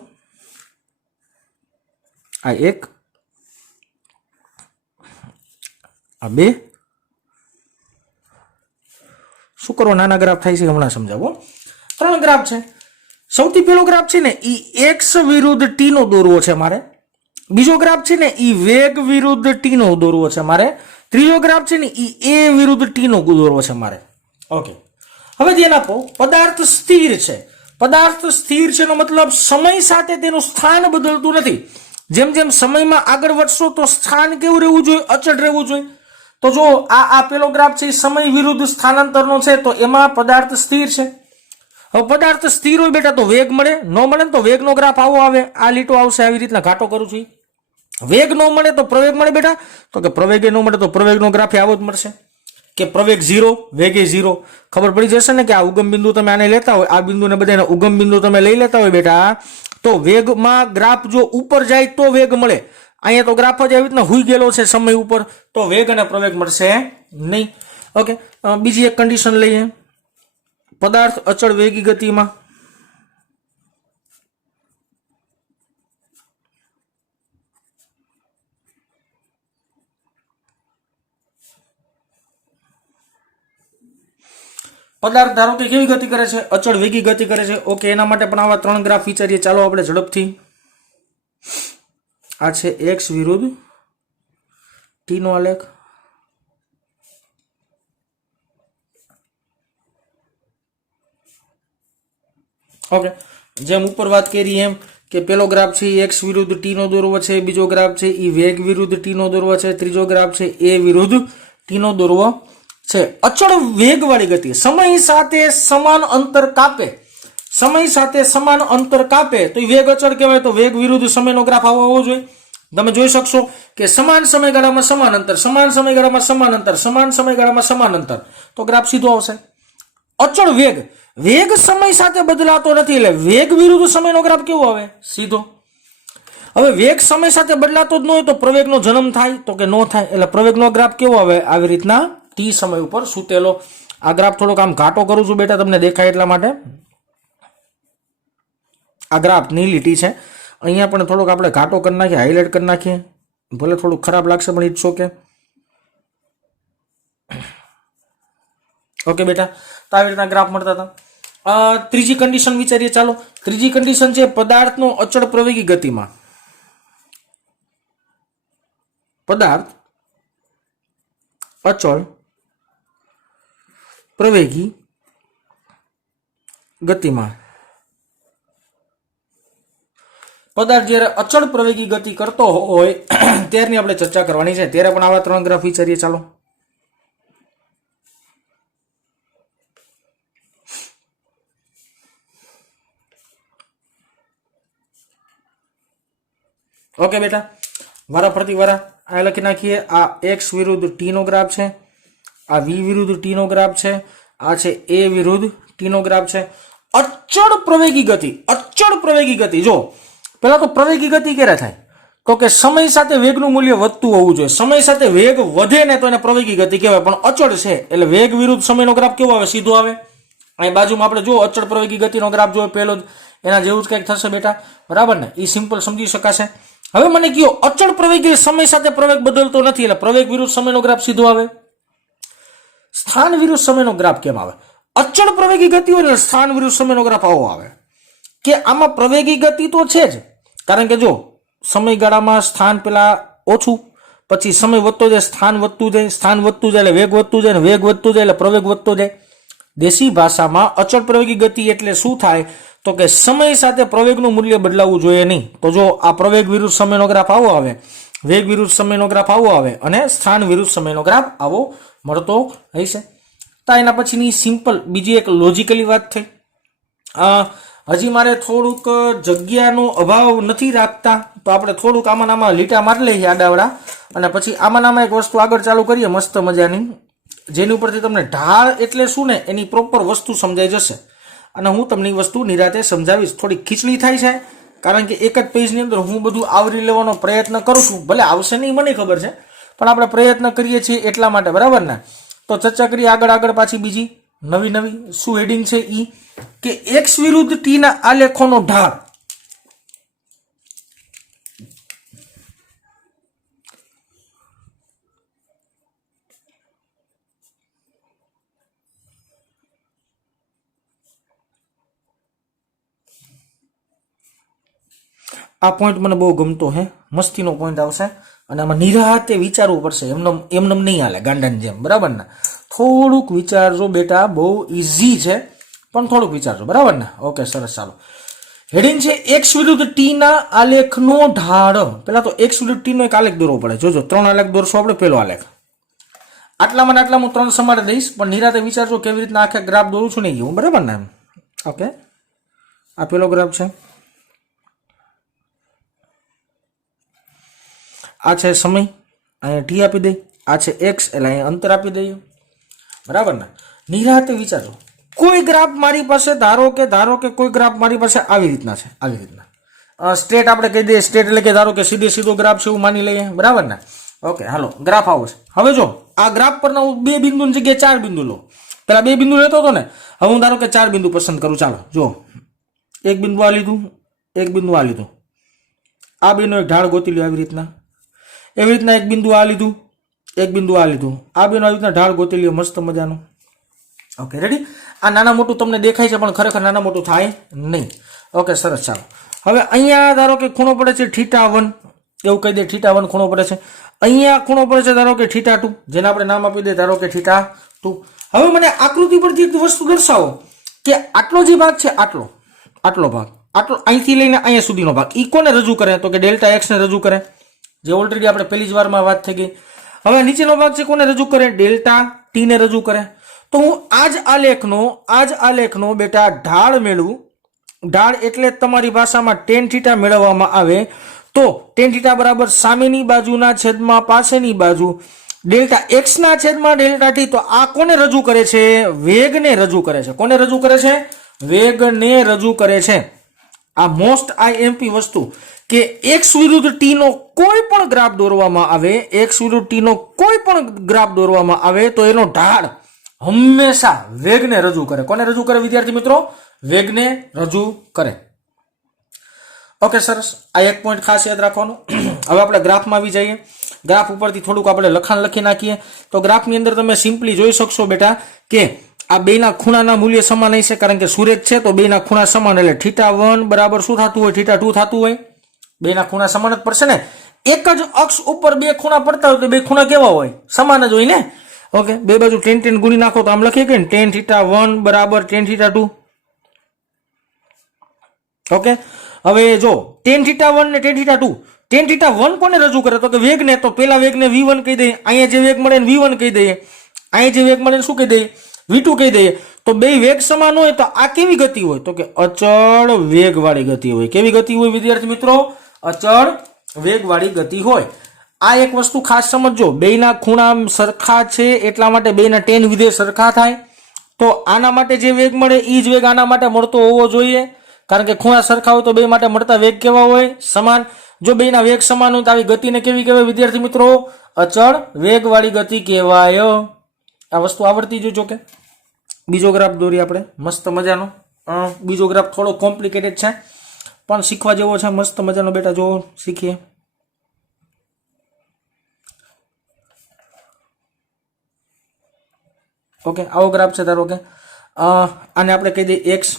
આ 1, આ 2. શું કરો? નાના ગ્રાફ થાય છે, હમણાં સમજાવો. 3 ગ્રાફ છે. સૌથી પહેલો ગ્રાફ છે ને એ એક્સ વિરુદ્ધ ટી નો દોરવો છે મારે. બીજો ગ્રાફ છે ને એ વેગ વિરુદ્ધ ટી નો દોરવો છે મારે. ત્રીજો ગ્રાફ છે ને એ એ વિરુદ્ધ ટી નો દોરવો છે મારે. ઓકે, હવે ધ્યાન આપો. પદાર્થ સ્થિર છે. પદાર્થ સ્થિર છે નો મતલબ સમય સાથે તેનું સ્થાન બદલતું નથી. જેમ જેમ સમયમાં આગળ વધશો તો સ્થાન કેવું રહેવું જોઈએ? અચળ રહેવું જોઈએ. તો જો આ પેલો ગ્રાફ છે સમય વિરુદ્ધ સ્થાનાંતરનો છે, તો એમાં પદાર્થ સ્થિર છે. હવે પદાર્થ સ્થિર હોય બેટા તો વેગ મળે. ન મળે ને તો વેગનો ગ્રાફ આવો આવે, આ લીટો આવશે. આવી રીતના ઘાટો કરું છું. વેગ ન મળે તો પ્રવેગ મળે બેટા. તો કે પ્રવેગે ન મળે તો પ્રવેગનો ગ્રાફ આવો જ મળશે. કે પ્રવેગ 0, વેગે 0. ખબર પડી જશે ને કે આ ઉગમ બિંદુ તમે આને લેતા હોય, આ બિંદુને બધાને ઉગમ બિંદુ તમે લઈ લેતા હોય બેટા, તો વેગમાં ગ્રાફ જો ઉપર જાય તો વેગ મળે. અહીંયા તો ગ્રાફ જ આવી રીતના હુઈ ગયેલો છે સમય ઉપર, તો વેગ અને પ્રવેગ મળશે નહીં. ઓકે, બીજી એક કન્ડિશન લઈએ. પદાર્થ અચળ વેગી ગતિમાં. પદાર્થ ધારો કે કેવી ગતિ કરે છે? અચળ વેગી ગતિ કરે છે. ઓકે, એના માટે પણ આવા 3 ગ્રાફ વિચારીએ. ચાલો આપણે ઝડપથી. આ છે એક્સ વિરુદ્ધ ટી નો આલેખ. ઓકે, જેમ ઉપર વાત કરી એમ કે પેલો ગ્રાફ છે એક્સ વિરુદ્ધ ટી નો દોરવો છે, બીજો ગ્રાફ છે એ વેગ વિરુદ્ધ ટી નો દોરવો છે, ત્રીજો ગ્રાફ છે એ વિરુદ્ધ ટી નો દોરવો છે. અચળ વેગ વાળી ગતિ સમય સાથે સમાન અંતર કાપે. સમય સાથે સમાન અંતર કાપે તો એ વેગ અચળ કહેવાય. તો વેગ વિરુદ્ધ સમયનો ગ્રાફ આવો હોવો જોઈએ. તમે જોઈ શકશો કે સમાન સમયગાળામાં સમાન અંતર, સમાન સમયગાળામાં સમાન અંતર, સમાન સમયગાળામાં સમાન અંતર, તો ગ્રાફ સીધો આવશે. અચળ વેગ, વેગ સમય સાથે બદલાતો નથી, એટલે વેગ વિરુદ્ધ સમયનો ગ્રાફ કેવો આવે? સીધો. હવે વેગ સમય સાથે બદલાતો જ ન હોય તો પ્રવેગનો જન્મ થાય? તો કે નો થાય. એટલે પ્રવેગનો ગ્રાફ કેવો આવે? આવી રીતના ટી સમય ઉપર સૂતેલો. આ ગ્રાફ થોડોક આમ ઘાટો કરું છું બેટા, તમને દેખાય એટલા માટે. આ ગ્રાફ નીલી ટી છે, અહીંયા પણ થોડોક આપણે ઘાટો કરી નાખીએ, હાઇલાઇટ કરી નાખીએ. ભલે થોડું ખરાબ લાગશે પણ ઇટ્સ ઓકે. ઓકે બેટા, તો આવી રીતના ગ્રાફ મળતા હતા. ત્રીજી કન્ડિશન વિચારીએ. ચાલો, ત્રીજી કન્ડિશન છે પદાર્થનો અચળ પ્રવેગી ગતિમાં. પદાર્થ અચળ પ્રવેગી ગતિમાં. પદાર્થ જ્યારે અચળ પ્રવેગી ગતિ કરતો હોય ત્યારની આપણે ચર્ચા કરવાની છે. ત્યારે પણ આવા 3 ગ્રાફ વિચારીએ. ચાલો, ઓકે બેટા, વારા ફરતી વારા આ લખી નાખીએ. આ એક્સ વિરુદ્ધ ટી નો ગ્રાફ છે, આ વી વિરુદ્ધ ટી નો ગ્રાફ છે, આ છે એ વિરુદ્ધ ટી નો ગ્રાફ છે. અચળ પ્રવેગી ગતિ, અચળ પ્રવેગી ગતિ. જો પેલા તો પ્રવેગી ગતિ ક્યારે થાય? તો કે સમય સાથે વેગનું મૂલ્ય વધતું હોવું જોઈએ. સમય સાથે વેગ વધે ને તો એને પ્રવેગી ગતિ કહેવાય, પણ અચળ છે એટલે વેગ વિરુદ્ધ સમયનો ગ્રાફ કેવો આવે? સીધો આવે. અહીં બાજુમાં આપણે જો અચળ પ્રવેગી ગતિનો ગ્રાફ જોયો પહેલો જ, એના જેવું જ કંઈક થશે બેટા, બરાબર ને? એ સિમ્પલ સમજી શકાશે. હવે મને કયો અચળ પ્રવેગી સમય સાથે પ્રવેગ બદલતો નથી એટલે પ્રવેગ વિરુદ્ધ સમયનો ગ્રાફ સીધો આવે. સ્થાન વિરુદ્ધ સમયનો ગ્રાફ કેમ આવે? અચળ પ્રવેગી ગતિ હોય ને સ્થાન વિરુદ્ધ સમયનો ગ્રાફ આવો આવે કે આમાં પ્રવેગી ગતિ તો છે જ, કારણ કે જો સમયગાળામાં સ્થાન પેલા ઓછું, પછી સમય વધતો જાય, સ્થાન વધતું જાય, સ્થાન વધતું જાય એટલે વેગ વધતું જાય, વેગ વધતું જાય એટલે પ્રવેગ વધતો જાય. દેશી ભાષામાં અચળ પ્રવેગી ગતિ એટલે શું થાય? તો કે સમય સાથે પ્રવેગનું મૂલ્ય બદલાવવું જોઈએ નહીં. તો જો આ પ્રવેગ વિરુદ્ધ સમયનો ગ્રાફ આવો આવે, વેગ વિરુદ્ધ સમયનો ગ્રાફ આવો આવે અને સ્થાન વિરુદ્ધ સમયનો ગ્રાફ આવો મળતો હશે. તો એના પછીની સિમ્પલ બીજી એક લોજિકલી વાત થઈ. હજી મારે થોડુંક જગ્યાનો અભાવ નથી રાખતા, તો આપણે થોડુંક આમાં લીટા મારી લઈએ આડાવડા, અને પછી આમાં એક વસ્તુ આગળ ચાલુ કરીએ મસ્ત મજાની, જેની ઉપરથી તમને ઢાળ એટલે શું ને એની પ્રોપર વસ્તુ સમજાઈ જશે. અને હું તમને એ વસ્તુ નિરાતે સમજાવીશ. થોડી ખીચડી થાય છે કારણ કે એક જ પેજની અંદર હું બધું આવરી લેવાનો પ્રયત્ન કરું છું. ભલે આવશે નહીં મને ખબર છે, પણ આપણે પ્રયત્ન કરીએ છીએ એટલા માટે, બરાબર ને? તો ચર્ચા કરીએ આગળ પાછી બીજી નવી શું હેડિંગ છે ઈ કે એક્સ વિરુદ્ધ ટી ના આલેખોનો ઢાળ. આ પોઈન્ટ મને બહુ ગમતો હે, મસ્તીનો પોઈન્ટ આવશે અને આમાં નિરાતે વિચારવું પડશે. એમને નહીં હાલે ગાંડાની જેમ, બરાબર ને? થોડુંક વિચારજો બેટા, બહુ ઈઝી છે પણ થોડુંક વિચારજો, બરાબર ને? ઓકે સરસ. ચાલો, હેડિંગ છે એક્સ વિરુદ્ધ ટી ના આલેખનો ઢાળ. પેલા તો એક્સ વિરુદ્ધ ટી નો એક આલેખ દોરવો પડે. જોજો 3 આલેખ દોરશો આપણે. પેલો આલેખ આટલામાં આટલા હું 3 સમાડે દઈશ, પણ નિરાતે વિચારજો કેવી રીતના આખા ગ્રાફ દોરું છું નહીં, બરાબર ને? ઓકે, આ પેલો ગ્રાફ છે, આ છે સમય, અહીંયા ટી આપી દઈ, આ છે એક્સ એટલે અહીંયા અંતર આપી દઈએ, બરાબર ને? નિરાતે વિચારજો. કોઈ ગ્રાફ મારી પાસે ધારો કે કોઈ ગ્રાફ મારી પાસે આવી રીતના છે, આવી રીતના સ્ટ્રેટ આપણે કહી દઈએ. સ્ટ્રેટ એટલે કે ધારો કે સીધો ગ્રાફ છે એવું માની લઈએ, બરાબર ને? ઓકે હાલો, ગ્રાફ આવો છે. હવે જો આ ગ્રાફ પરના હું 2 બિંદુની જગ્યાએ 4 બિંદુ લો. પેલા 2 બિંદુ લેતો હતો ને, હવે હું ધારો કે 4 બિંદુ પસંદ કરું. ચાલો જો, એક બિંદુ આ લીધું, એક બિંદુ આ લીધું, આ બેનો એક ઢાળ ગોતી લ્યો આવી રીતના. એવી રીતના એક બિંદુ આ લીધું, એક બિંદુ આ લીધું, આ બેનો આવી રીતના ઢાળ ગોતી લ્યો મસ્ત મજાનું. Okay ready? આ નાના મોટું તમને દેખાય છે પણ ખરેખર નાના મોટું થાય નહીં. ઓકે સરસ. ચાલો, હવે અહીંયા ધારો કે ખૂણો પડે છે θ1, એવું કહી દે θ1 ખૂણો પડે છે. અહીંયા ખૂણો પડે છે ધારો કે θ2, જેને આપણે નામ આપી દે ધારો કે θ2. હવે મને આકૃતિ પરથી એક વસ્તુ દર્શાવો કે આટલો જે ભાગ છે, આટલો ભાગ, આટલો અહીંથી લઈને અહીંયા સુધીનો ભાગ, ઈ કોને રજૂ કરે? તો કે ડેલ્ટા એક્સ ને રજૂ કરે, જે ઓલરેડી આપણે પહેલી જ વારમાં વાત થઈ ગઈ. હવે નીચેનો ભાગ છે કોને રજૂ કરે? ડેલ્ટા ટી ને રજૂ કરે. તો હું આજ આલેખનો બેટા ઢાળ મેળવું. ઢાળ એટલે તમારી ભાષામાં tan θ મેળવવામાં આવે તો tan θ બરાબર સામેની બાજુના છેદમાં પાછળની બાજુ ડેલ્ટા એક્સ ના છેદમાં ડેલ્ટા ટી. તો આ કોને રજૂ કરે છે? વેગને રજૂ કરે છે. કોને રજૂ કરે છે? વેગને રજૂ કરે છે. આ મોસ્ટ આઈએમપી વસ્તુ કે એક્સ વિરુદ્ધ ટી નો કોઈ પણ ગ્રાફ દોરવામાં આવે, એક્સ વિરુદ્ધ ટી નો કોઈ પણ ગ્રાફ દોરવામાં આવે તો એનો ઢાળ હંમેશા વેગને રજૂ કરે. કોને રજૂ કરે વિદ્યાર્થી મિત્રો? વેગને રજૂ કરે. ઓકે સરસ. આ એક પોઈન્ટ ખાસ યાદ રાખવાનો. હવે આપણે ગ્રાફમાં આવી જઈએ. ગ્રાફ ઉપરથી થોડુંક આપણે લખાણ લખી નાખીએ. તો ગ્રાફની અંદર તમે સિમ્પલી જોઈ શકશો બેટા કે આ બેના ખૂણાના મૂલ્ય સમાન હશે, કારણ કે સૂર્ય છે તો બેના ખૂણા સમાન, એટલે θ1 બરાબર શું થતું હોય? θ2 થતું હોય. બેના ખૂણા સમાન જ પડશે ને. એક જ અક્ષ ઉપર 2 ખૂણા પડતા હોય તો 2 ખૂણા કેવા હોય? સમાન જ હોય ને. ઓકે, બે બાજુ tan ગુણી નાખો તો આમ લખીએ કે tan θ1 બરાબર tan θ2. ઓકે, હવે જો tan θ1 ને tan θ2, tan θ1 કોને રજૂ કરે? તો કે વેગને. તો પેલા વેગને v1 કહી દઈએ, અહીંયા જે વેગ મળે ને v1 કહી દઈએ, અહીંયા જે વેગ મળે શું કહી દઈએ? v2 કહી દઈએ. તો બે વેગ સમાન હોય તો આ કેવી ગતિ હોય? તો કે અચળ વેગ વાળી ગતિ હોય. કેવી ગતિ હોય વિદ્યાર્થી મિત્રો? અચળ વેગવાળી ગતિ હોય. આ એક વસ્તુ ખાસ સમજજો, બેયના ખૂણા સરખા છે એટલા માટે બેયના ટેન વિધેય સરખા થાય. તો આના માટે જે વેગ મળે એ જ વેગ આના માટે મળતો હોવો જોઈએ, કારણ કે ખૂણા સરખા હોય તો બે માટે મળતા વેગ કેવા હોય? સમાન. જો બેયના વેગ સમાન હોય તો આવી ગતિને કેવી કહેવાય વિદ્યાર્થી મિત્રો? અચળ વેગવાળી ગતિ કહેવાય. આ વસ્તુ આવડતી જોજો. કે બીજો ગ્રાફ દોરી આપણે મસ્ત મજાનો. બીજો ગ્રાફ થોડો કોમ્પ્લિકેટેડ છે પણ શીખવા જેવો છે, મસ્ત મજાનો. બેટા જો શીખીએ. ઓકે, આવો ગ્રાફ છે. ધારો કે આને આપણે કહી દઈએ એક્સ,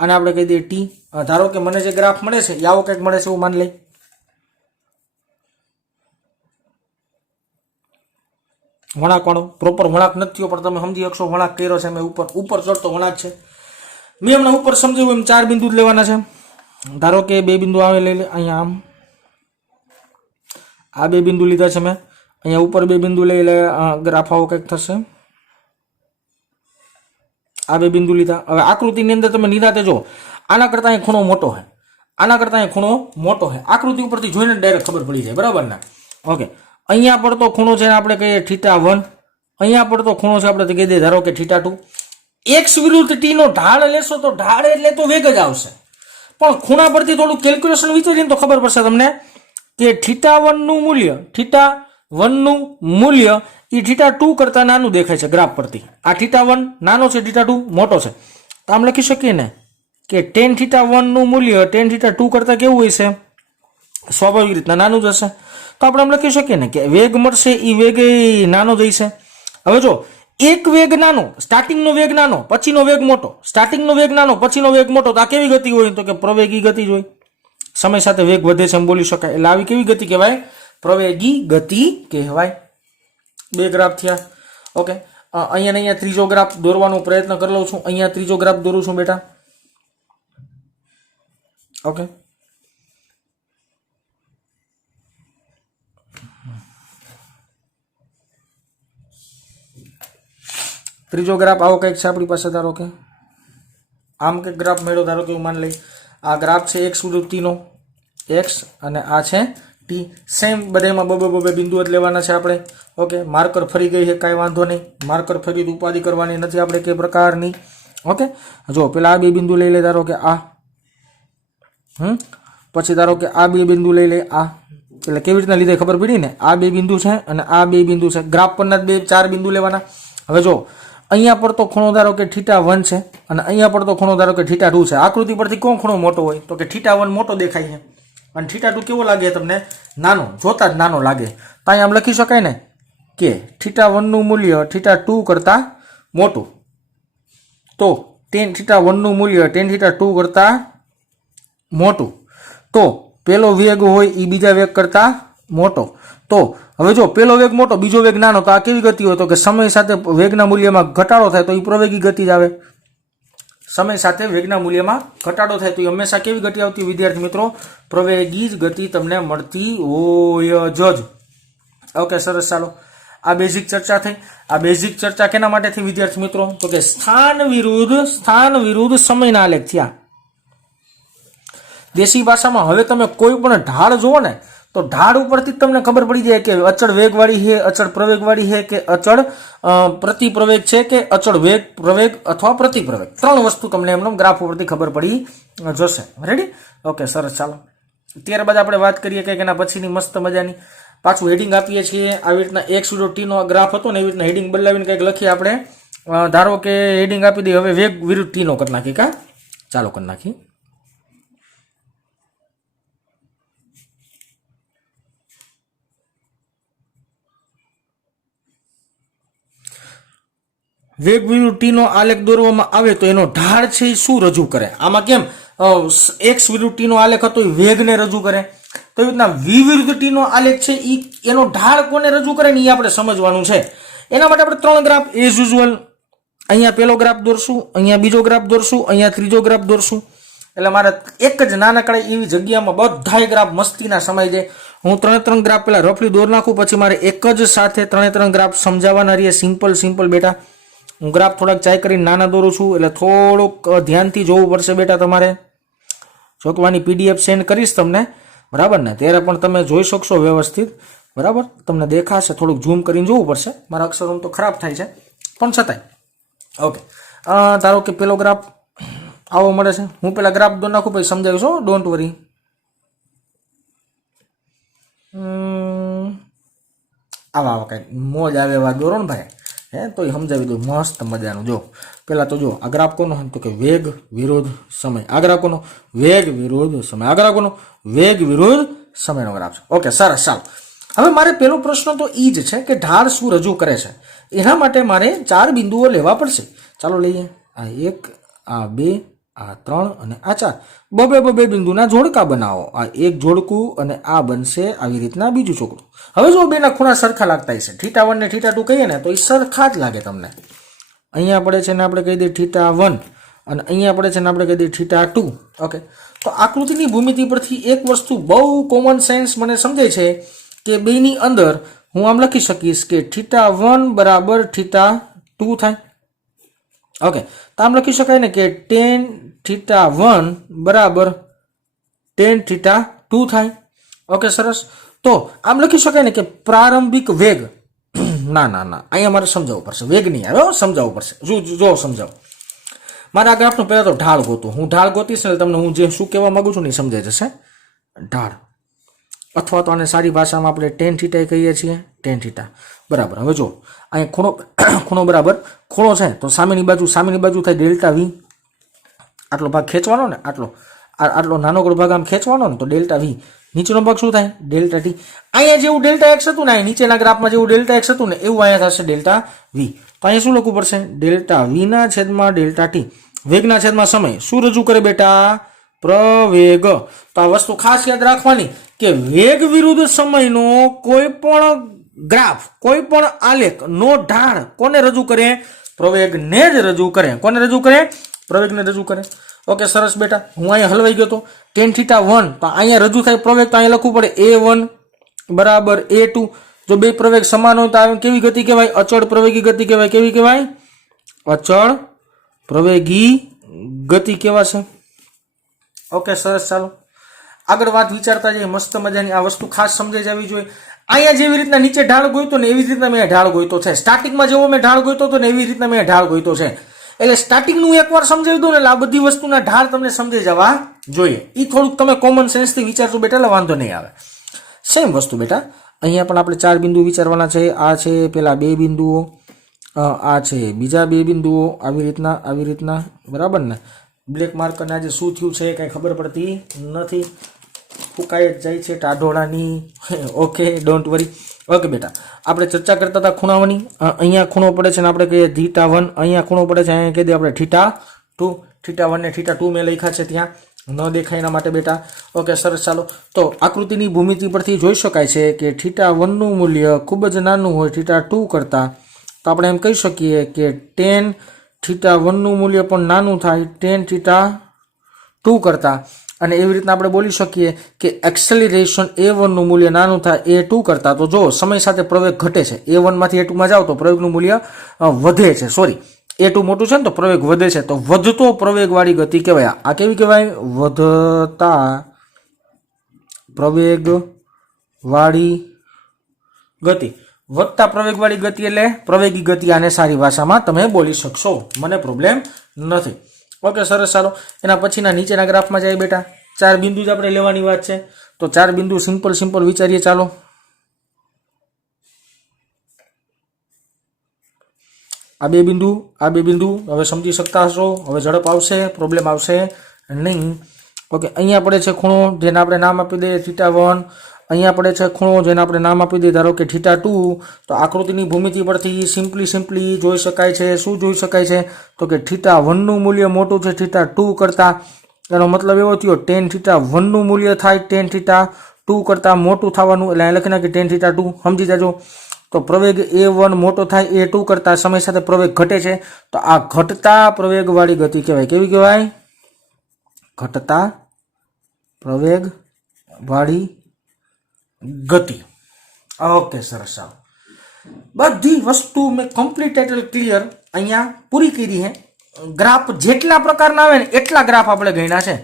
આને આપણે કહી દઈએ ટી. ધારો કે મને જે ગ્રાફ મળે છે એ આવો કંઈક મળે છે એવું માની લઈ. વળાંક વાળો પ્રોપર વળાંક નથી થયો પણ તમે સમજી શકશો વળાંક કર્યો છે. મેં ઉપર ચડતો વળાંક છે. મેં હમણાં ઉપર સમજાવ્યું એમ 4 બિંદુ જ લેવાના છે. ધારો કે 2 બિંદુ આવે લઈ લે. અહીંયા આમ આ 2 બિંદુ લીધા છે મેં. અહીંયા ઉપર 2 બિંદુ લઈ લે. ગ્રાફ આવો કંઈક થશે. આ 2 બિંદુ લીધા. હવે આકૃતિની અંદર તમે નિરાતે જો, આના કરતાં અહીં ખૂણો મોટો છે, આના કરતાં અહીં ખૂણો મોટો છે. આકૃતિ ઉપરથી જોઈને ડાયરેક્ટ ખબર પડી જાય, બરાબર ને? ઓકે, અહીંયા પડતો ખૂણો છે આપણે કહીએ θ1, અહીંયા પડતો ખૂણો છે આપણે કહી દઈએ ધારો કે θ2. એક્સ વિરુદ્ધ ટી નો ઢાળ લેશો તો ઢાળ એટલે તો વેગ જ આવશે, પણ ખૂણા પરથી થોડું કેલ્ક્યુલેશન વિચારીને તો ખબર પડશે તમને કે θ1 નું મૂલ્ય એ θ2 કરતા નાનું દેખાય છે ગ્રાફ પરથી. આ θ1 નાનો છે, θ2 મોટો છે. તો આમ લખી શકીએ ને કે tan θ1 નું મૂલ્ય tan θ2 કરતા કેવું હોય છે? સ્વાભાવિક રીતના નાનું જ હશે. તો આપણે આમ લખી શકીએ ને કે વેગ મળશે એ વેગ નાનો જ હશે. હવે જો એક વેગ નાનો, સ્ટાર્ટિંગનો વેગ નાનો પછીનો વેગ મોટો, સ્ટાર્ટિંગનો વેગ નાનો પછીનો વેગ મોટો, તો આ કેવી ગતિ હોય? તો કે પ્રવેગી ગતિ જ હોય. સમય સાથે વેગ વધે છે એમ બોલી શકાય. એટલે આવી કેવી ગતિ કહેવાય? પ્રવેગી ગતિ કહેવાય. 2 ગ્રાફ થયા. ઓકે, અહીંયા ને અહીંયા ત્રીજો ગ્રાફ દોરવાનો પ્રયત્ન કરી લઉં છું. અહીંયા ત્રીજો ગ્રાફ દોરું છું બેટા. ઓકે, ત્રીજો ગ્રાફ આવો કંઈક છે આપણી પાસે. ધારો કે આમ કંઈક ગ્રાફ મેળો. ધારો કે હું માની લઈ આ ગ્રાફ છે એક્સ વિરુદ્ધ ટી નો, એક્સ, અને આ છે ટી. સેમ બધામાં બે બિંદુ જ લેવાના છે આપણે. ઓકે, માર્કર ફરી ગઈ છે, કાંઈ વાંધો નહીં. માર્કર ફરી ઉપાધિ કરવાની નથી આપણે કઈ પ્રકારની. ઓકે, જો પેલા આ 2 બિંદુ લઈ લે. ધારો કે આ પછી ધારો કે આ 2 બિંદુ લઈ લે. આ એટલે કેવી રીતના લીધે ખબર પડી ને? આ 2 બિંદુ છે અને આ 2 બિંદુ છે. ગ્રાફ પરના 4 બિંદુ લેવાના. હવે જો અહીંયા પડતો ખૂણો ધારો કે θ1 છે અને અહીંયા પડતો ખૂણો ધારો કે θ2 છે. આકૃતિ પરથી કોણ ખૂણો મોટો હોય? તો કે θ1 મોટો દેખાય છે અને θ2 કેવો લાગે તમને? નાનો. જોતા જ નાનો લાગે. તો અહીંયા આમ લખી શકાય ને કે θ1 નું મૂલ્ય θ2 કરતા મોટું, તો tan θ1 નું મૂલ્ય tan θ2 કરતા મોટું, તો પેલો વેગ હોય એ બીજા વેગ કરતા મોટો. તો હવે જો પેલો વેગ મોટો બીજો વેગ નાનો, તો આ કેવી ગતિ હોય? તો કે સમય સાથે વેગના મૂલ્યમાં ઘટાડો થાય તો એ પ્રવેગી ગતિ જ આવે. સમય સાથે વેગના મૂલ્યમાં ઘટાડો થાય તો એ હંમેશા કેવી ગતિ આવતી વિદ્યાર્થી મિત્રો? પ્રવેગી જ ગતિ તમને મળતી હોય જ. ઓકે, સરસ. ચાલો, આ બેઝિક ચર્ચા થઈ. આ બેઝિક ચર્ચા કેના માટે થઈ વિદ્યાર્થી મિત્રો? તો કે સ્થાન વિરુદ્ધ સમયના આલેખ થયા. દેશી ભાષામાં હવે તમે કોઈ પણ ઢાળ જુઓ ને તો ઢાળ ઉપરથી તમને ખબર પડી જાય કે અચળ વેગવાળી છે, અચળ પ્રવેગવાળી છે કે અચળ પ્રતિપ્રવેગ છે કે અચળ વેગ પ્રવેગ અથવા પ્રતિપ્રવેગ. 3 વસ્તુ તમને એમનો ગ્રાફ ઉપરથી ખબર પડી જશે. રેડી? ઓકે, સરસ. ચાલો, ત્યારબાદ આપણે વાત કરીએ કે એના પછીની મસ્ત મજાની પાછું હેડિંગ આપીએ છીએ. આવી રીતના એક્સ વિરુદ્ધ ટી નો ગ્રાફ હતો ને એવી રીતના હેડિંગ બદલાવીને કંઈક લખીએ આપણે. ધારો કે હેડિંગ આપી દઈએ હવે વેગ વિરુદ્ધ ટી નો કરી નાખી. કા ચાલો કરી નાખી. વેગ વિરુદ્ધ ટી નો આલેખ દોરવામાં આવે તો એનો ઢાળ છે એ શું રજૂ કરે? આમાં કેમ એક્સ વિરુદ્ધ ટી નો આલેખ હતો એ વેગને રજૂ કરે, તો એવી રીતના વી વિરુદ્ધ ટી નો આલેખ છે એ એનો ઢાળ કોને રજૂ કરે ને એ આપણે સમજવાનું છે. એના માટે આપણે 3 ગ્રાફ એઝ યુઝ્યુઅલ અહીંયા પહેલો ગ્રાફ દોરશું, અહીંયા બીજો ગ્રાફ દોરશું, અહીંયા ત્રીજો ગ્રાફ દોરશું. એટલે મારે એક જ નાનકડા એવી જગ્યામાં બધાય ગ્રાફ મસ્તીના સમાઈ જાય. હું 3 ગ્રાફ પહેલા રફલી દોર નાખું, પછી મારે એક જ સાથે 3 ગ્રાફ સમજાવવાના રહીએ. સિમ્પલ બેટા. હું ગ્રાફ થોડાક ચાય કરીને નાના દોરું છું એટલે થોડુંક ધ્યાનથી જોવું પડશે બેટા તમારે. જોકવાની PDF સેન્ડ કરીશ તમને બરાબર ને? ત્યારે પણ તમે જોઈ શકશો વ્યવસ્થિત, બરાબર? તમને દેખાશે, થોડુંક ઝૂમ કરીને જોવું પડશે, મારા અક્ષરો તો ખરાબ થાય છે પણ છતાંય. ઓકે, ધારો કે પેલો ગ્રાફ આવો મળે છે. હું પેલા ગ્રાફ દો નાખું પછી સમજાવીશ, હો, ડોન્ટ વરી. આવા કંઈક મોજ આવે એવા દોરો ને ભાઈ, તો એ સમજાવી દઉં મસ્ત મજાનું. જો પેલા તો જો આ ગ્રાફ કોનો, તો કે વેગ વિરોધ સમય. આ ગ્રાફ કોનો? વેગ વિરોધ સમય. આ ગ્રાફ કોનો? વેગ વિરોધ સમયનો ગ્રાફ છે. ઓકે, સરસ. ચાલો, હવે મારે પેલો પ્રશ્ન તો એ જ છે કે ઢાળ શું રજૂ કરે છે. એના માટે મારે 4 બિંદુઓ લેવા પડશે. ચાલો લઈએ. આ 1, આ 2, આ 3 અને આ 4. બબે બિંદુના જોડકા બનાવો. આ એક જોડકું અને આ બનશે આવી રીતના બીજું ચોકડું. હવે જો બેના ખૂણા સરખા લાગતા હશે, θ1 ને θ2 કહીએ ને તો એ સરખા જ લાગે તમને. અહીંયા પડે છે ને આપણે કહી દઈએ θ1 અને અહીંયા પડે છે ને આપણે કહી દઈએ θ2. ઓકે, તો આકૃતિની ભૂમિતિ પરથી એક વસ્તુ બહુ કોમન સેન્સ મને સમજાય છે કે બેની અંદર હું આમ લખી શકીશ કે θ1 બરાબર θ2 થાય. ઓકે, તો આમ લખી શકાય ને કે tan θ1 બરાબર tan θ2 થાય. ઓકે, સરસ. તો આમ લખી શકાય ને કે પ્રારંભિક વેગ, ના અહીંયા મારે સમજાવવું પડશે, વેગ નહીં આવે, સમજાવવું પડશે. જો સમજાવો. મારે આ ગ્રાફનું પહેલાં તો ઢાળ ગોતું. હું ઢાળ ગોતીશ ને તમને હું જે શું કહેવા માંગુ છું ને એ સમજાઈ જશે. ઢાળ, અથવા તો આને સારી ભાષામાં આપણે tan θ કહીએ છીએ, tan θ. બરાબર. હવે જો અહીંયા ખૂણો બરાબર ખૂણો છે તો સામેની બાજુ થાય Δv. આટલો ભાગ ખેંચવાનો ને, આટલો નાનો ભાગ આમ ખેંચવાનો ને તો Δv. નીચેનો ભાગ શું થાય? Δt. અહીંયા જેવું Δx હતું ને, નીચેના ગ્રાફમાં જેવું Δx હતું ને એવું અહીંયા થશે Δv. તો અહીંયા શું લખવું પડશે? Δv ના છેદમાં Δt. વેગના છેદમાં સમય શું રજૂ કરે બેટા? પ્રવેગ. તો આ વસ્તુ ખાસ યાદ રાખવાની કે વેગ વિરુદ્ધ સમયનો કોઈ પણ ગ્રાફ, કોઈ પણ આલેખ નો ઢાળ કોને રજૂ કરે? પ્રવેગને જ રજૂ કરે. કોને રજૂ કરે? પ્રવેગને રજૂ કરે. ઓકે, સરસ બેટા. હું અહીંયા હલવાઈ ગયો તો tan θ1, તો અહીંયા રજૂ થાય પ્રવેગ, તો અહીંયા લખવું પડે a1 બરાબર a2. જો બે પ્રવેગ સમાન હોય તો કેવી ગતિ કહેવાય? અચળ પ્રવેગી ગતિ કહેવાય. કેવી કહેવાય? અચળ પ્રવેગી ગતિ કહેવાશે. ઓકે, સરસ. ચાલો આગળ વાત વિચારતા જઈએ. મસ્ત મજાની આ વસ્તુ ખાસ સમજાઈ જવી જોઈએ. અહીંયા જેવી રીતના નીચે ઢાળ ગોઈતો ને એવી જ રીતના મેં ઢાળ ગોઈતો છે. સ્ટાર્ટિંગમાં જેવો મેં ઢાળ ગોઈતો હતો ને એવી રીતના મેં ઢાળ ગોઈતો છે. એટલે સ્ટાર્ટિંગનું એકવાર સમજાવી દઉં ને એટલે આ બધી વસ્તુના ઢાળ તમને સમજાઈ જવા જોઈએ. એ થોડુંક તમે કોમન સેન્સથી વિચારશો બેટા એટલે વાંધો નહીં આવે. સેમ વસ્તુ બેટા અહીંયા પણ આપણે 4 બિંદુ વિચારવાના છે. આ છે પેલા 2 બિંદુઓ, આ છે બીજા 2 બિંદુઓ, આવી રીતના. બરાબર ને? બ્લેક માર્કરને આજે શું થયું છે કંઈ ખબર પડતી નથી, ફૂંકાઈ જ જાય છે ટાઢોળાની. Okay, don't worry. ઓકે બેટા, આપણે ચર્ચા કરતા હતા ખૂણાઓની. અહીંયા ખૂણો પડે છે ને આપણે કહીએ θ1, અહીંયા ખૂણો પડે છે અહીંયા કહી દઈએ આપણે θ2. θ1 ને θ2 મેં લખ્યા છે ત્યાં, ન દેખાય એના માટે બેટા. ઓકે, સરસ. ચાલો, તો આકૃતિની ભૂમિતિ પરથી જોઈ શકાય છે કે θ1નું મૂલ્ય ખૂબ જ નાનું હોય θ2 કરતાં. તો આપણે એમ કહી શકીએ કે tan θ1નું મૂલ્ય પણ નાનું થાય tan θ2 કરતાં. અને એવી રીતના આપણે બોલી શકીએ કે એક્સેલરેશન a1 નું મૂલ્ય નાનું થાય a2 કરતાં. તો જો સમય સાથે પ્રવેગ ઘટે છે, a1 માંથી a2 માં જાવ તો પ્રવેગનું મૂલ્ય વધે છે. સોરી, a2 મોટું છે ને તો પ્રવેગ વધે છે, તો વધતો પ્રવેગવાળી ગતિ કહેવાય. આ કેવી કહેવાય? વધતા પ્રવેગવાળી ગતિ. વધતા પ્રવેગવાળી ગતિ એટલે પ્રવેગી ગતિ. આને સારી ભાષામાં તમે બોલી શકશો, મને પ્રોબ્લેમ નથી. ઓકે, સરસ. ચાલો એના પછીના નીચેના ગ્રાફમાં જાય બેટા. 4 બિંદુ જ આપણે લેવાની વાત છે, તો 4 બિંદુ સિમ્પલ વિચારીએ. ચાલો, આ બે બિંદુ હવે સમજી શકતા હશો. હવે ઝડપ આવશે, પ્રોબ્લેમ આવશે નહીં. ઓકે, અહીંયા પડે છે ખૂણો જેને આપણે નામ આપી દઈએ θ1. અહીંયા પડે છે ખૂણો જેને આપણે નામ આપી દઈએ ધારો કે θ2. તો આકૃતિની ભૂમિતિ પરથી સિમ્પલી જોઈ શકાય છે. શું જોઈ શકાય છે? તો કે θ1નું મૂલ્ય મોટું છે θ2 કરતાં. એનો મતલબ એવો થયો tan θ1નું મૂલ્ય થાય tan θ2 કરતાં મોટું થવાનું. એટલે લખી નાખી tan θ2. સમજી જાજો. તો પ્રવેગ a1 મોટો થાય a2 કરતાં. સમય સાથે પ્રવેગ ઘટે છે, તો આ ઘટતા પ્રવેગવાળી ગતિ કહેવાય. કેવી કહેવાય? ઘટતા પ્રવેગવાળી ગતિ. ઓકે, સરસ. ચાલો, બધી વસ્તુ મેં કમ્પ્લીટ ક્લિયર અહીંયા પૂરી કરી છે. ગ્રાફ જેટલા પ્રકારના આવે ને એટલા ગ્રાફ આપણે ગણ્યા છે.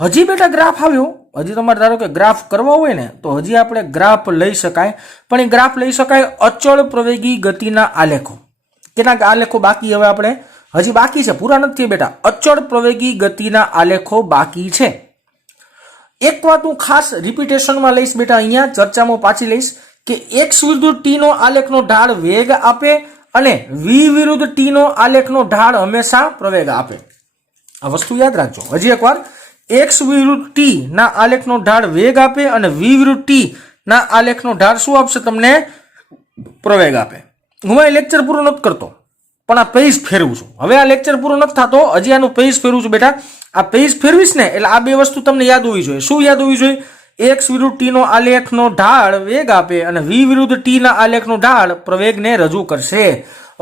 હજી બેટા ગ્રાફ આવ્યો હજી તમારે ધારો કે ગ્રાફ કરવો હોય ને તો હજી આપણે ગ્રાફ લઈ શકાય, પણ એ ગ્રાફ લઈ શકાય અચળ પ્રવેગી ગતિના આલેખો. કેટલાક આલેખો બાકી હવે આપણે હજી બાકી છે, પૂરા નથી બેટા. અચળ પ્રવેગી ગતિના આલેખો બાકી છે. એક વાત હું ખાસ રિપીટેશનમાં લઈશ બેટા, અહીંયા ચર્ચામાં પાછી લઈશ કે x વિરુદ્ધ t નો આલેખનો ઢાળ વેગ આપે અને v વિરુદ્ધ t નો આલેખનો ઢાળ હંમેશા પ્રવેગ આપે. આ વસ્તુ યાદ રાખજો. હજી એકવાર, x વિરુદ્ધ t ના આલેખનો ઢાળ વેગ આપે અને v વિરુદ્ધ t ના આલેખનો ઢાળ શું આપશે? તમને પ્રવેગ આપે. હું આ લેક્ચર પૂરો નથી કરતો, પણ આ પેજ ફેરવું છું. હવે આ લેક્ચર પૂરો નથી થતો, હજી આનું પેજ ફેરવું છું બેટા. આ પેજ ફેરવીશ ને એટલે આ બે વસ્તુ તમને યાદ હોવી જોઈએ. શું યાદ હોવી જોઈએ? x વિરુદ્ધ t નો આલેખનો ઢાળ વેગ આપે અને v વિરુદ્ધ t ના આલેખનો ઢાળ પ્રવેગને રજૂ કરશે.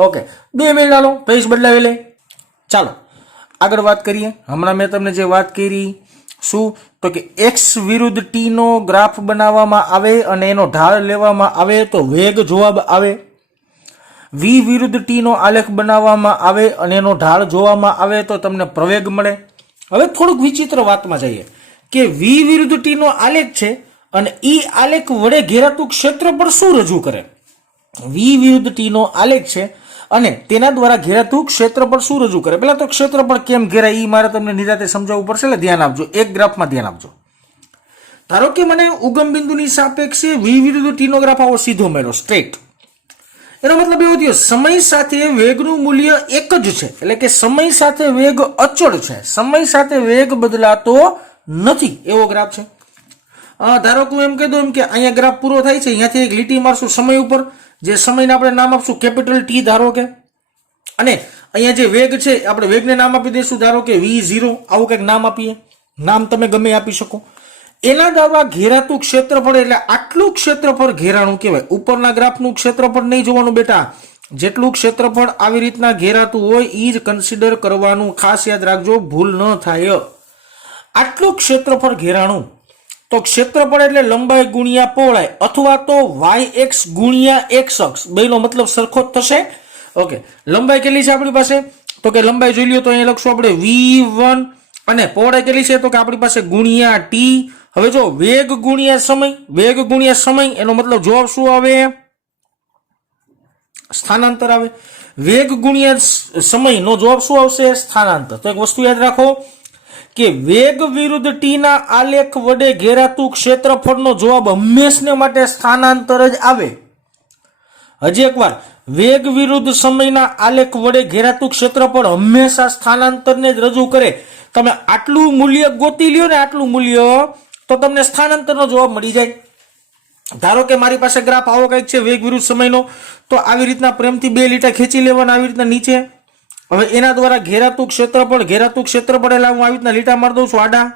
ઓકે, 2 મિનિટ હાલો, પેજ બદલાવી લે. ચાલો આગળ વાત કરીએ. હમણાં મેં તમને જે વાત કરી શું તો કે x વિરુદ્ધ t નો ગ્રાફ બનાવવામાં આવે અને એનો ઢાળ લેવામાં આવે તો વેગ જવાબ આવે. v વિરુદ્ધ t નો આલેખ બનાવવામાં આવે અને એનો ઢાળ જોવામાં આવે તો તમને પ્રવેગ મળે. હવે થોડુંક વિચિત્ર વાતમાં જઈએ કે v વિરુદ્ધ t નો આલેખ છે અને ઈ આલેખ વડે ઘેરાતું ક્ષેત્રફળ શું રજૂ કરે? v વિરુદ્ધ t નો આલેખ છે અને તેના દ્વારા ઘેરાતું ક્ષેત્રફળ શું રજૂ કરે? પેલા તો ક્ષેત્રફળ કેમ ઘેરાય ઈ મારે તમને નિરાતે સમજાવવું પડશે, એટલે ધ્યાન આપજો. એક ગ્રાફમાં ધ્યાન આપજો. ધારો કે મને ઉગમ બિંદુની સાપેક્ષે v વિરુદ્ધ t નો ગ્રાફ આવો સીધો મળ્યો, સ્ટ્રેટ. એનો મતલબ એવો થયો સમય સાથે વેગનું મૂલ્ય એક જ છે, એટલે કે સમય સાથે વેગ અચળ છે, સમય સાથે વેગ બદલાતો નથી, એવો ગ્રાફ છે. ધારો કે હું એમ કહી દઉં કે અહીંયા ગ્રાફ પૂરો થાય છે, અહીંયાથી એક લીટી મારશું સમય ઉપર, જે સમયને આપણે નામ આપશું કેપિટલ ટી ધારો કે, અને અહીંયા જે વેગ છે આપણે વેગને નામ આપી દઈશું ધારો કે v0, આવું કંઈક નામ આપીએ. નામ તમે ગમે આપી શકો. એના દ્વારા ઘેરાતું ક્ષેત્રફળ એટલે આટલું ક્ષેત્રફળ ઘેરાણું કહેવાય. ઉપરના ગ્રાફનું ક્ષેત્રફળ નહીં જોવાનું બેટા, જેટલું ક્ષેત્રફળ આવી રીતના ઘેરાતું હોય એ જ કન્સિડર કરવાનું. ખાસ યાદ રાખજો, ભૂલ ન થાય. આટલું ક્ષેત્રફળ ઘેરાણું તો ક્ષેત્રફળ એટલે લંબાઈ ગુણ્યા પહોળાઈ અથવા તો yx ગુણ્યા x અક્ષ, બેનો મતલબ સરખો જ થશે. ઓકે, લંબાઈ કેટલી છે આપણી પાસે? તો કે લંબાઈ જોઈ લ્યો તો અહીંયા લખશું આપણે v1 અને પહોળાઈ કેટલી છે? તો કે આપણી પાસે ગુણ્યા t. હવે જો વેગ ગુણ્યા સમય, વેગ ગુણ્યા સમય એનો મતલબ જવાબ શું આવે? સ્થાનાંતર આવે. વેગ ગુણ્યા સમયનો જવાબ શું આવશે? સ્થાનાંતર. તો એક વસ્તુ યાદ રાખો કે વેગ વિરુદ્ધ t ના આલેખ વડે ઘેરાતું ક્ષેત્રફળનો જવાબ હંમેશને માટે સ્થાનાંતર જ આવે. હજી એકવાર, વેગ વિરુદ્ધ સમયના આલેખ વડે ઘેરાતું ક્ષેત્રફળ હંમેશા સ્થાનાંતરને જ રજૂ કરે. તમે આટલું મૂલ્ય ગોતી લ્યો ને, આટલું મૂલ્ય, તો તમને સ્થાનાંતરનો જવાબ મળી જાય. ધારો કે મારી પાસે ગ્રાફ આવો કંઈક છે વેગ વિરુદ્ધ સમયનો, તો આવી રીતના પ્રેમથી 2 લીટા ખેંચી લેવાના આવી રીતના નીચે. હવે એના દ્વારા ઘેરાતું ક્ષેત્રફળ એટલે હું આવી રીતના લીટા મારી દઉં છું આડા.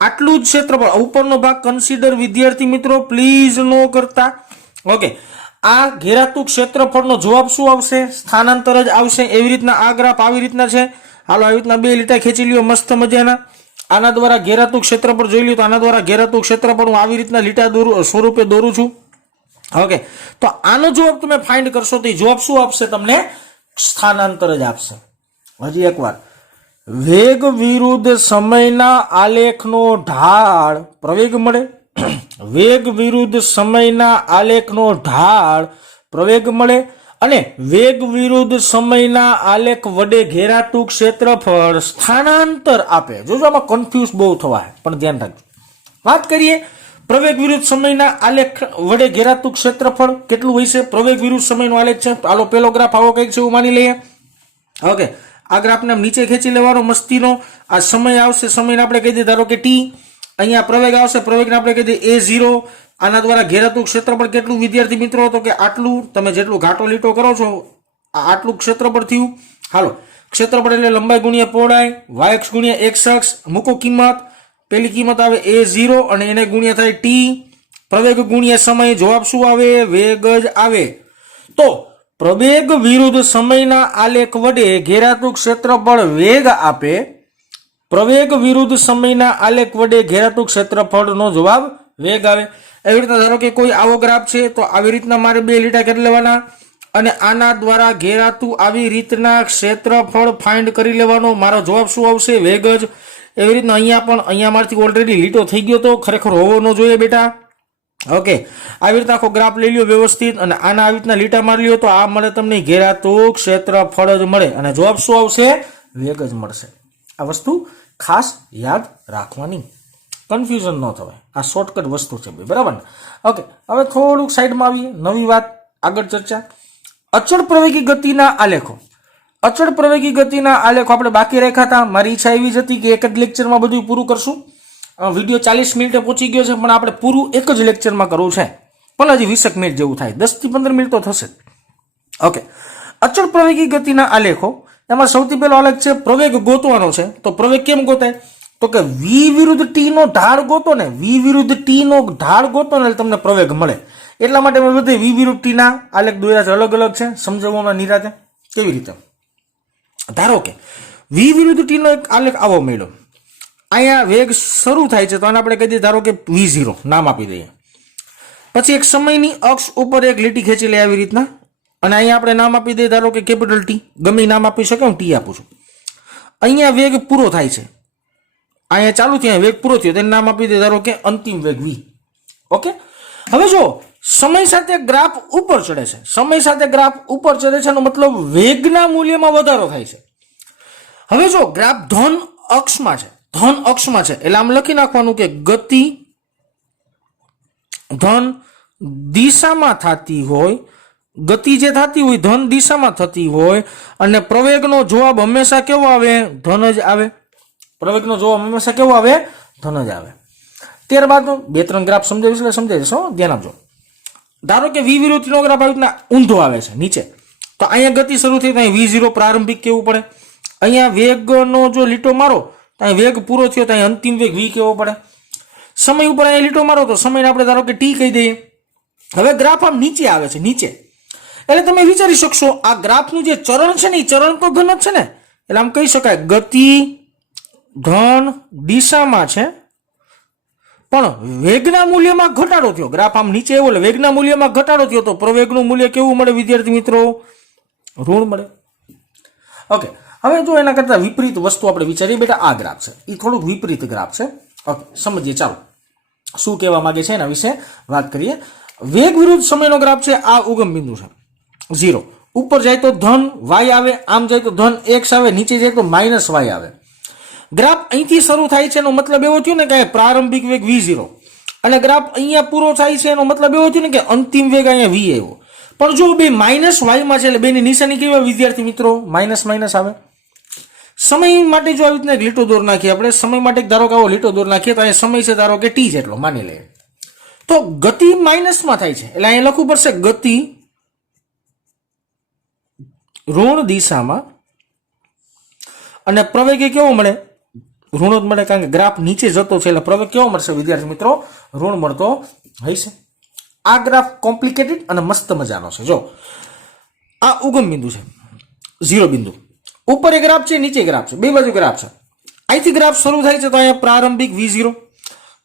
આટલું જ ક્ષેત્રફળ, ઉપરનો ભાગ કન્સિડર વિદ્યાર્થી મિત્રો પ્લીઝ નો કરતા. ઓકે, આ ઘેરાતું ક્ષેત્રફળનો જવાબ શું આવશે? સ્થાનાંતર જ આવશે. એવી રીતના આ ગ્રાફ આવી રીતના છે. હાલો આવી રીતના 2 લીટા ખેંચી લ્યો મસ્ત મજાના. આના દ્વારા ઘેરાતું ક્ષેત્રફળ જોઈ લ્યો તો આના દ્વારા ઘેરાતું ક્ષેત્રફળ હું આવી રીતના લીટા સ્વરૂપે દોરું છું. ઓકે, તો આનો જવાબ તમે ફાઇન્ડ કરશો તો જવાબ શું આપશે? તમને સ્થાનાંતર જ આપશે. હજી એકવાર, વેગ વિરુદ્ધ સમયના આલેખનો ઢાળ પ્રવેગ મળે. વેગ વિરુદ્ધ સમયના આલેખનો ઢાળ પ્રવેગ મળે અને વેગ વિરુદ્ધ સમયના આલેખ વડે ઘેરાતું ક્ષેત્રફળ સ્થાનાંતર આપે. જોજો આમાં કન્ફ્યુઝ બહુ થવા, પણ ધ્યાન રાખજો. વાત કરીએ પ્રવેગ વિરુદ્ધ સમયના આલેખ વડે ઘેરાતું ક્ષેત્રફળ કેટલું હોય છે? પ્રવેગ વિરુદ્ધ સમયનો આલેખ છે. હાલો પેલો ગ્રાફ આવો કંઈક છે એવું માની લઈએ. ઓકે, આ ગ્રાફને નીચે ખેંચી લેવાનો મસ્તીનો. આ સમય આવશે, સમયને આપણે કહી દઈએ ધારો કે t. અહીંયા પ્રવેગ આવશે, પ્રવેગને આપણે કહી દઈએ a0. આના દ્વારા ઘેરાતું ક્ષેત્રફળ કેટલું વિદ્યાર્થી મિત્રો? તો કે આટલું. તમે જેટલું ઘાટો લીટો કરો છો આટલું ક્ષેત્રફળ થયું. હાલો, ક્ષેત્રફળ એટલે લંબાઈ ગુણ્યા પહોળાઈ, yx ગુણ્યા x અક્ષ. મૂકો કિંમત. પેલી કિંમત આવે a0 અને એને ગુણ્યા થાય t. પ્રવેગ ગુણ્યા સમય, જવાબ શું આવે? વેગ જ આવે. તો પ્રવેગ વિરુદ્ધ સમયના આલેખ વડે ઘેરાતું ક્ષેત્રફળ વેગ આપે. પ્રવેગ વિરુદ્ધ સમયના આલેખ વડે ઘેરાતું ક્ષેત્રફળનો જવાબ વેગ આવે. એવી રીતના ધારો કે કોઈ આવો ગ્રાફ છે તો આવી રીતના મારે 2 લીટા કરી લેવાના અને આના દ્વારા ઘેરાતું આવી રીતના ક્ષેત્રફળ ફાઇન્ડ કરી લેવાનો. મારો જવાબ શું આવશે? વેગ જ. એવી રીતના અહીંયા પણ અહીંયામાંથી ઓલરેડી લીટો થઈ ગયો તો ખરેખર હોવો ન જોઈએ બેટા. ઓકે, આવી રીતના આખો ગ્રાફ લઈ લ્યો વ્યવસ્થિત અને આના આવી રીતના લીટા મારી લ્યો તો આ મળે તમને ઘેરાતું ક્ષેત્રફળ જ મળે અને જવાબ શું આવશે? વેગ જ મળશે. આ વસ્તુ ખાસ યાદ રાખવાની, કન્ફ્યુઝન ન થવાય. આ શોર્ટકટ વસ્તુ છે ભાઈ, બરાબર ને? ઓકે, હવે થોડુંક સાઈડમાં આવીએ, નવી વાત આગળ ચર્ચા. અચળ પ્રવેગી ગતિના આલેખો. અચળ પ્રવેગી ગતિના આલેખો આપણે બાકી રાખ્યા હતા. મારી ઈચ્છા એવી જ હતી કે એક જ લેક્ચરમાં બધું પૂરું કરશું. વિડીયો 40 મિનિટે પહોંચી ગયો છે પણ આપણે પૂરું એક જ લેક્ચરમાં કરવું છે, પણ હજી 20 મિનિટ જેવું થાય, 10 થી 15 મિનિટ તો થશે. ઓકે, અચળ પ્રવેગી ગતિના આલેખો. એમાં સૌથી પહેલો આલેખ છે પ્રવેગ ગોતવાનો છે. તો પ્રવેગ કેમ ગોતાય? તો કે v વિરુદ્ધ t નો ઢાળ ગોતો ને, v વિરુદ્ધ t નો ઢાળ ગોતો ને તમને પ્રવેગ મળે. એટલા માટે મેં બધે v વિરુદ્ધ t ના આલેખ દોર્યા છે, અલગ અલગ છે, સમજાવવામાં નિરાતે. કેવી રીતે? ધારો કે v વિરુદ્ધ t નો એક આલેખ આવો મળ્યો. અહીંયા વેગ શરૂ થાય છે તો આને આપણે કહી દઈએ ધારો કે v0 નામ આપી દઈએ. પછી એક સમયની અક્ષ ઉપર એક લીટી ખેંચી લે આવી રીતના અને અહીંયા આપણે નામ આપી દઈએ ધારો કે કેપિટલ ટી. ગમે નામ આપી શકે, હું ટી આપું છું. અહીંયા વેગ પૂરો થાય છે, અહીંયા ચાલુ થયો, વેગ પૂરો થયો, તેને નામ આપી દે ધારો કે અંતિમ વેગ v. ઓકે, હવે જો સમય સાથે ગ્રાફ ઉપર ચડે છે, સમય સાથે ગ્રાફ ઉપર ચડે છે એનો મતલબ વેગના મૂલ્યમાં વધારો થાય છે. હવે જો ગ્રાફ ધન અક્ષમાં છે, ધન અક્ષમાં છે એટલે આમ લખી નાખવાનું કે ગતિ ધન દિશામાં થતી હોય, ગતિ જે થતી હોય ધન દિશામાં થતી હોય અને પ્રવેગનો જવાબ હંમેશા કેવો આવે? ધન જ આવે. પ્રવેગનો જવાબ હંમેશા કેવો આવે? ધન જ આવે. ત્યારબાદ 2-3 ગ્રાફ સમજાવીશ એટલે સમજાવી દેશો, ધ્યાન આપજો. ધારો કે v વિરુદ્ધ નો ગ્રાફ આવી રીતના ઊંધો આવે છે નીચે, તો અહીંયા ગતિ શરૂ થઈ તો અહીં v0 પ્રારંભિક કેવું પડે. અહીંયા વેગનો જો લીટો મારો તો અહીં વેગ પૂરો થયો તો અહીં અંતિમ વેગ v કેવો પડે. સમય ઉપર અહીંયા લીટો મારો તો સમયને આપણે ધારો કે t કહી દઈએ. હવે ગ્રાફ આમ નીચે આવે છે, નીચે, એટલે તમે વિચારી શકશો આ ગ્રાફનું જે ચરણ છે ને એ ચરણ તો ધન જ છે ને, એટલે આમ કહી શકાય ગતિ ધન દિશામાં છે પણ વેગના મૂલ્યમાં ઘટાડો થયો. ગ્રાફ આમ નીચે એવો એટલે વેગના મૂલ્યમાં ઘટાડો થયો તો પ્રવેગનું મૂલ્ય કેવું મળે વિદ્યાર્થી મિત્રો? ઋણ મળે. ઓકે, હવે જો એના કરતા વિપરીત વસ્તુ આપણે વિચારીએ બેટા, આ ગ્રાફ છે એ થોડુંક વિપરીત ગ્રાફ છે. ઓકે, સમજીએ, ચાલો શું કહેવા માંગે છે એના વિશે વાત કરીએ. વેગ વિરુદ્ધ સમયનો ગ્રાફ છે. આ ઉગમ બિંદુ છે 0, ઉપર જાય તો ધન y આવે, આમ જાય તો ધન x આવે, નીચે જાય તો માઇનસ y આવે. ગ્રાફ અહીંથી શરૂ થાય છે એનો મતલબ એવો થયો ને કે પ્રારંભિક વેગ v0 અને ગ્રાફ અહીંયા પૂરો થાય છે એનો મતલબ એવો થયો ને કે અંતિમ વેગ અહીંયા v આવ્યો. પણ જો બે માઇનસ y માં છે એટલે બેની નિશાની કેવી વિદ્યાર્થી મિત્રો? માઇનસ માઇનસ આવે. સમય માટે જો આવી રીતના એક લીટો દોર નાખીએ આપણે, સમય માટે ધારો કે આવો લીટો દોર નાખીએ તો અહીંયા સમય છે ધારો કે t જેટલો માની લઈએ, તો ગતિ માઇનસમાં થાય છે એટલે અહીંયા લખવું પડશે ગતિ ઋણ દિશામાં અને પ્રવેગ કેવો મળે? ઋણ જ મળે, કારણ કે ગ્રાફ નીચે જતો છે એટલે પ્રવેગ કેવો મળશે વિદ્યાર્થી મિત્રો? ઋણ મળતો હશે. આ ગ્રાફ કોમ્પ્લિકેટેડ અને મસ્ત મજાનો છે. જો આ ઉગમ બિંદુ છે, 0 બિંદુ, ઉપર એક ગ્રાફ છે, નીચે ગ્રાફ છે, બે બાજુ ગ્રાફ છે. અહીંથી ગ્રાફ શરૂ થાય છે તો અહીંયા પ્રારંભિક v0,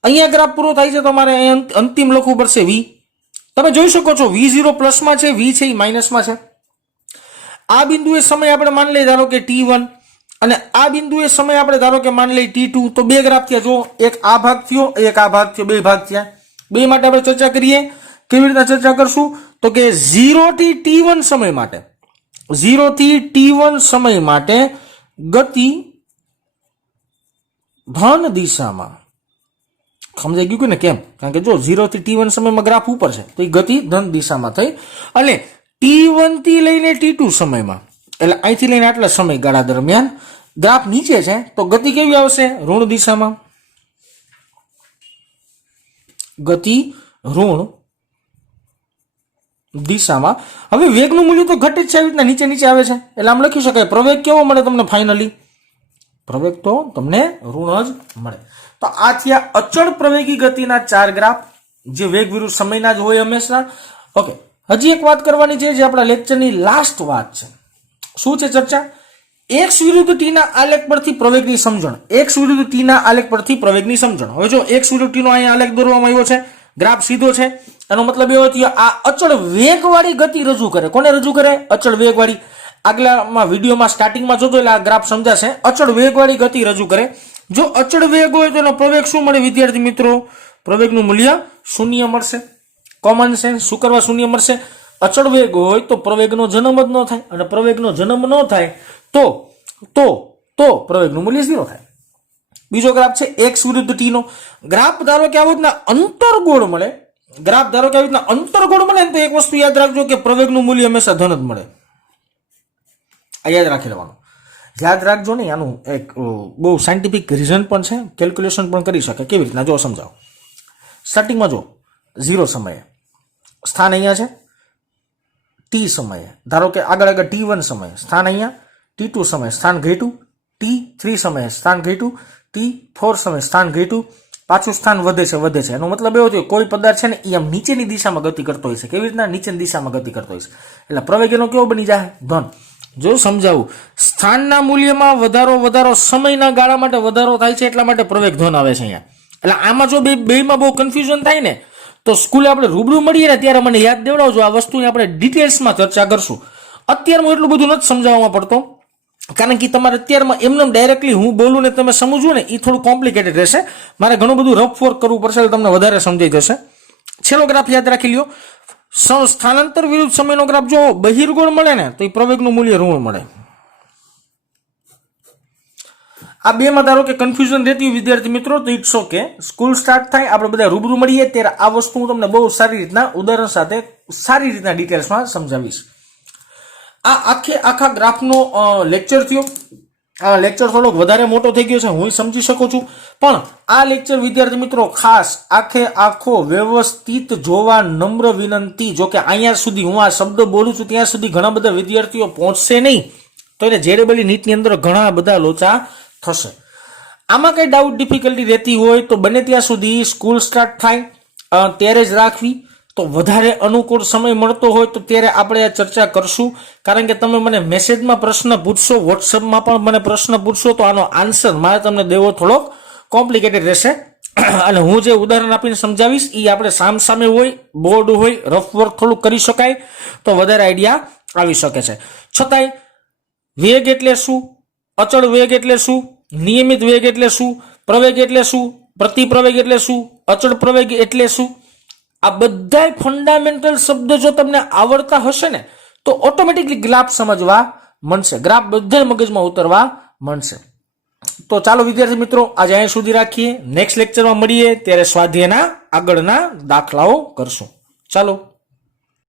અહીંયા ગ્રાફ પૂરો થાય છે તો અમારે અહીંયા અંતિમ લખવું પડશે v. તમે જોઈ શકો છો v0 પ્લસમાં છે, v છે એ માઇનસમાં છે. આ બિંદુએ સમય આપણે માની લઈએ ધારો કે t1 અને આ બિંદુએ સમય આપણે ધારો કે માની લઈએ t2, તો બે ગ્રાફ થયા. જો એક આ ભાગ થયો, એક આ ભાગ થયો, બે ભાગ થયા. બે માટે આપણે ચર્ચા કરીએ. કેવી રીતના ચર્ચા કરશું? તો કે 0 થી t1 સમય માટે, 0 થી t1 સમય માટે ગતિ ધન દિશામાં. સમજાઈ ગયું કે ને કેમ? કારણ કે જો 0 થી t1 સમયમાં ગ્રાફ ઉપર છે તો એ ગતિ ધન દિશામાં થઈ અને t1 થી લઈને t2 સમયમાં એટલે અહીંથી લઈને આટલા સમયગાળા દરમિયાન ગ્રાફ નીચે છે તો ગતિ કેવી આવશે? ઋણ દિશામાં. ગતિ ઋણ દિશામાં. હવે વેગનું મૂલ્ય તો ઘટે જ છે, આવી રીતના નીચે નીચે આવે છે એટલે આમ લખી શકાય પ્રવેગ કેવો મળે તમને? ફાઇનલી પ્રવેગ તો તમને ઋણ જ મળે. તો આ થયા અચળ પ્રવેગી ગતિના 4 ગ્રાફ જે વેગ વિરુદ્ધ સમયના જ હોય હંમેશા. ઓકે, હજી એક વાત કરવાની છે જે આપણા લેક્ચરની લાસ્ટ વાત છે. શું છે ચર્ચા? x વિરુદ્ધ t ના આલેખ પરથી પ્રવેગની સમજણ. x વિરુદ્ધ t ના આલેખ પરથી પ્રવેગની સમજણ. હવે જો x વિરુદ્ધ t નો અહીંયા આલેખ દોરવામાં આવ્યો છે, ગ્રાફ સીધો છે, એનો મતલબ એવો થયો આ અચળ વેગવાળી ગતિ રજૂ કરે. કોને રજૂ કરે? અચળ વેગવાળી. આગલામાં વિડીયોમાં સ્ટાર્ટિંગમાં જોતો એટલે આ ગ્રાફ સમજાશે. અચળ વેગવાળી ગતિ રજૂ કરે જો અચળ વેગ હોય તો એનો પ્રવેગ શું મળે વિદ્યાર્થી મિત્રો? પ્રવેગનું મૂલ્ય શૂન્ય મળશે. કોમન સેન્સ, શું કરવા શૂન્ય મળશે? અચળ વેગ હોય તો પ્રવેગનો જન્મ જ ન થાય, અને પ્રવેગનો જન્મ ન થાય તો પ્રવેગનું મૂલ્ય 0 થાય. બીજો ગ્રાફ છે x વિરુદ્ધ t નો. ગ્રાફ ધારો કે આવી રીતના અંતરગોળ મળે, ગ્રાફ ધારો કે આવી રીતના અંતરગોળ મળે ને તો એક વસ્તુ યાદ રાખજો કે પ્રવેગનું મૂલ્ય હંમેશા ધન જ મળે. આ યાદ રાખી લેવાનું. યાદ રાખજો ને, આનું એક બહુ સાયન્ટિફિક રીઝન પણ છે, કેલ્ક્યુલેશન પણ કરી શકે. કેવી રીતના જો સમજાવો. સ્ટાર્ટિંગમાં જો 0 સમયે સ્થાન અહીંયા છે, t સમયે ધારો કે આગળ t1 સમયે સ્થાન અહીંયા, t2 સમયે સ્થાન ઘટ્યું, t3 સમયે સ્થાન ઘટ્યું, t4 સમયે સ્થાન ઘટ્યું, પાછું સ્થાન વધે છે. એનો મતલબ એવો થયો કોઈ પદાર્થ છે ને એ આમ નીચેની દિશામાં ગતિ કરતો હોય છે. કેવી રીતના? નીચેની દિશામાં ગતિ કરતો હોય છે. એટલે પ્રવેગ એનો કેવો બની જાય? ધન. જો સમજાવું, સ્થાનના મૂલ્યમાં વધારો સમયના ગાળા માટે વધારો થાય છે, એટલા માટે પ્રવેગ ધન આવે છે અહીંયા. એટલે આમાં જો બેમાં બહુ કન્ફ્યુઝન થાય ને તો સ્કૂલે આપણે રૂબરૂ મળીએ ને ત્યારે મને યાદ દેવડાવજો. આ વસ્તુની આપણે ડિટેલ્સમાં ચર્ચા કરશું. અત્યારમાં એટલું બધું નથી સમજાવવામાં પડતો, કારણ કે તમારે અત્યારમાં એમને ડાયરેક્ટલી હું બોલું ને તમે સમજવું ને એ થોડું કોમ્પ્લિકેટેડ રહેશે. મારે ઘણું બધું રફ વર્ક કરવું પડશે, એટલે તમને વધારે સમજાઈ જશે. છેલ્લો ગ્રાફ યાદ રાખી લ્યો. સ્થાનાંતર વિરુદ્ધ સમયનો ગ્રાફ જો બહિર્ગોળ મળે ને તો એ પ્રવેગનું મૂલ્ય ઋણ મળે. આ બેમાં ધારો કે કન્ફ્યુઝન રહેતી હોય વિદ્યાર્થી મિત્રો તો ઇટ્સ ઓકે. સ્કૂલ સ્ટાર્ટ થાય, આપણે બધા રૂબરૂ મળીએ ત્યારે આ વસ્તુ હું તમને બહુ સારી રીતના ઉદાહરણ સાથે સારી રીતના ડિટેલ્સમાં સમજાવીશ. આ આખા ગ્રાફનો લેક્ચર થયો. આ લેક્ચર થોડોક વધારે મોટો થઈ ગયો છે, હું સમજી શકું છું, પણ આ લેક્ચર વિદ્યાર્થી મિત્રો ખાસ આખો વ્યવસ્થિત જોવા નમ્ર વિનંતી. જો કે અહીંયા સુધી હું આ શબ્દ બોલું છું ત્યાં સુધી ઘણા બધા વિદ્યાર્થીઓ પહોંચશે નહીં, તો એને જેડબલી નીટની અંદર ઘણા બધા લોચા થશે. આમાં કઈ ડાઉટ ડિફિકલ્ટી રહેતી હોય તો બને ત્યાં સુધી સ્કૂલ સ્ટાર્ટ થાય ત્યારે જ રાખવી, તો વધારે અનુકૂળ સમય મળતો હોય તો ત્યારે આપણે આ ચર્ચા કરશું. કારણ કે તમે મને મેસેજમાં પ્રશ્ન પૂછશો, વોટ્સઅપમાં પણ મને પ્રશ્ન પૂછશો તો આનો આન્સર મારે તમને દેવો થોડોક કોમ્પ્લિકેટેડ રહેશે. અને હું જે ઉદાહરણ આપીને સમજાવીશ એ આપણે સામસામે હોય, બોર્ડ હોય, રફ વર્ક થોડુંક કરી શકાય તો વધારે આઈડિયા આવી શકે છે. છતાંય વેગ એટલે શું, અચળ વેગ એટલે શું, નિયમિત વેગ એટલે શું, પ્રવેગ એટલે શું, પ્રતિપ્રવેગ એટલે શું, અચળ પ્રવેગ એટલે શું, આ બધા ફંડામેન્ટલ શબ્દ જો તમને આવડતા હશે ને તો ઓટોમેટિકલી ગ્રાફ સમજવા મળશે, ગ્રાફ બધા મગજમાં ઉતરવા મળશે. તો ચાલો વિદ્યાર્થી મિત્રો આજે અહીં સુધી રાખીએ. નેક્સ્ટ લેક્ચરમાં મળીએ ત્યારે સ્વાધ્યાયના આગળના દાખલાઓ કરશું. ચાલો.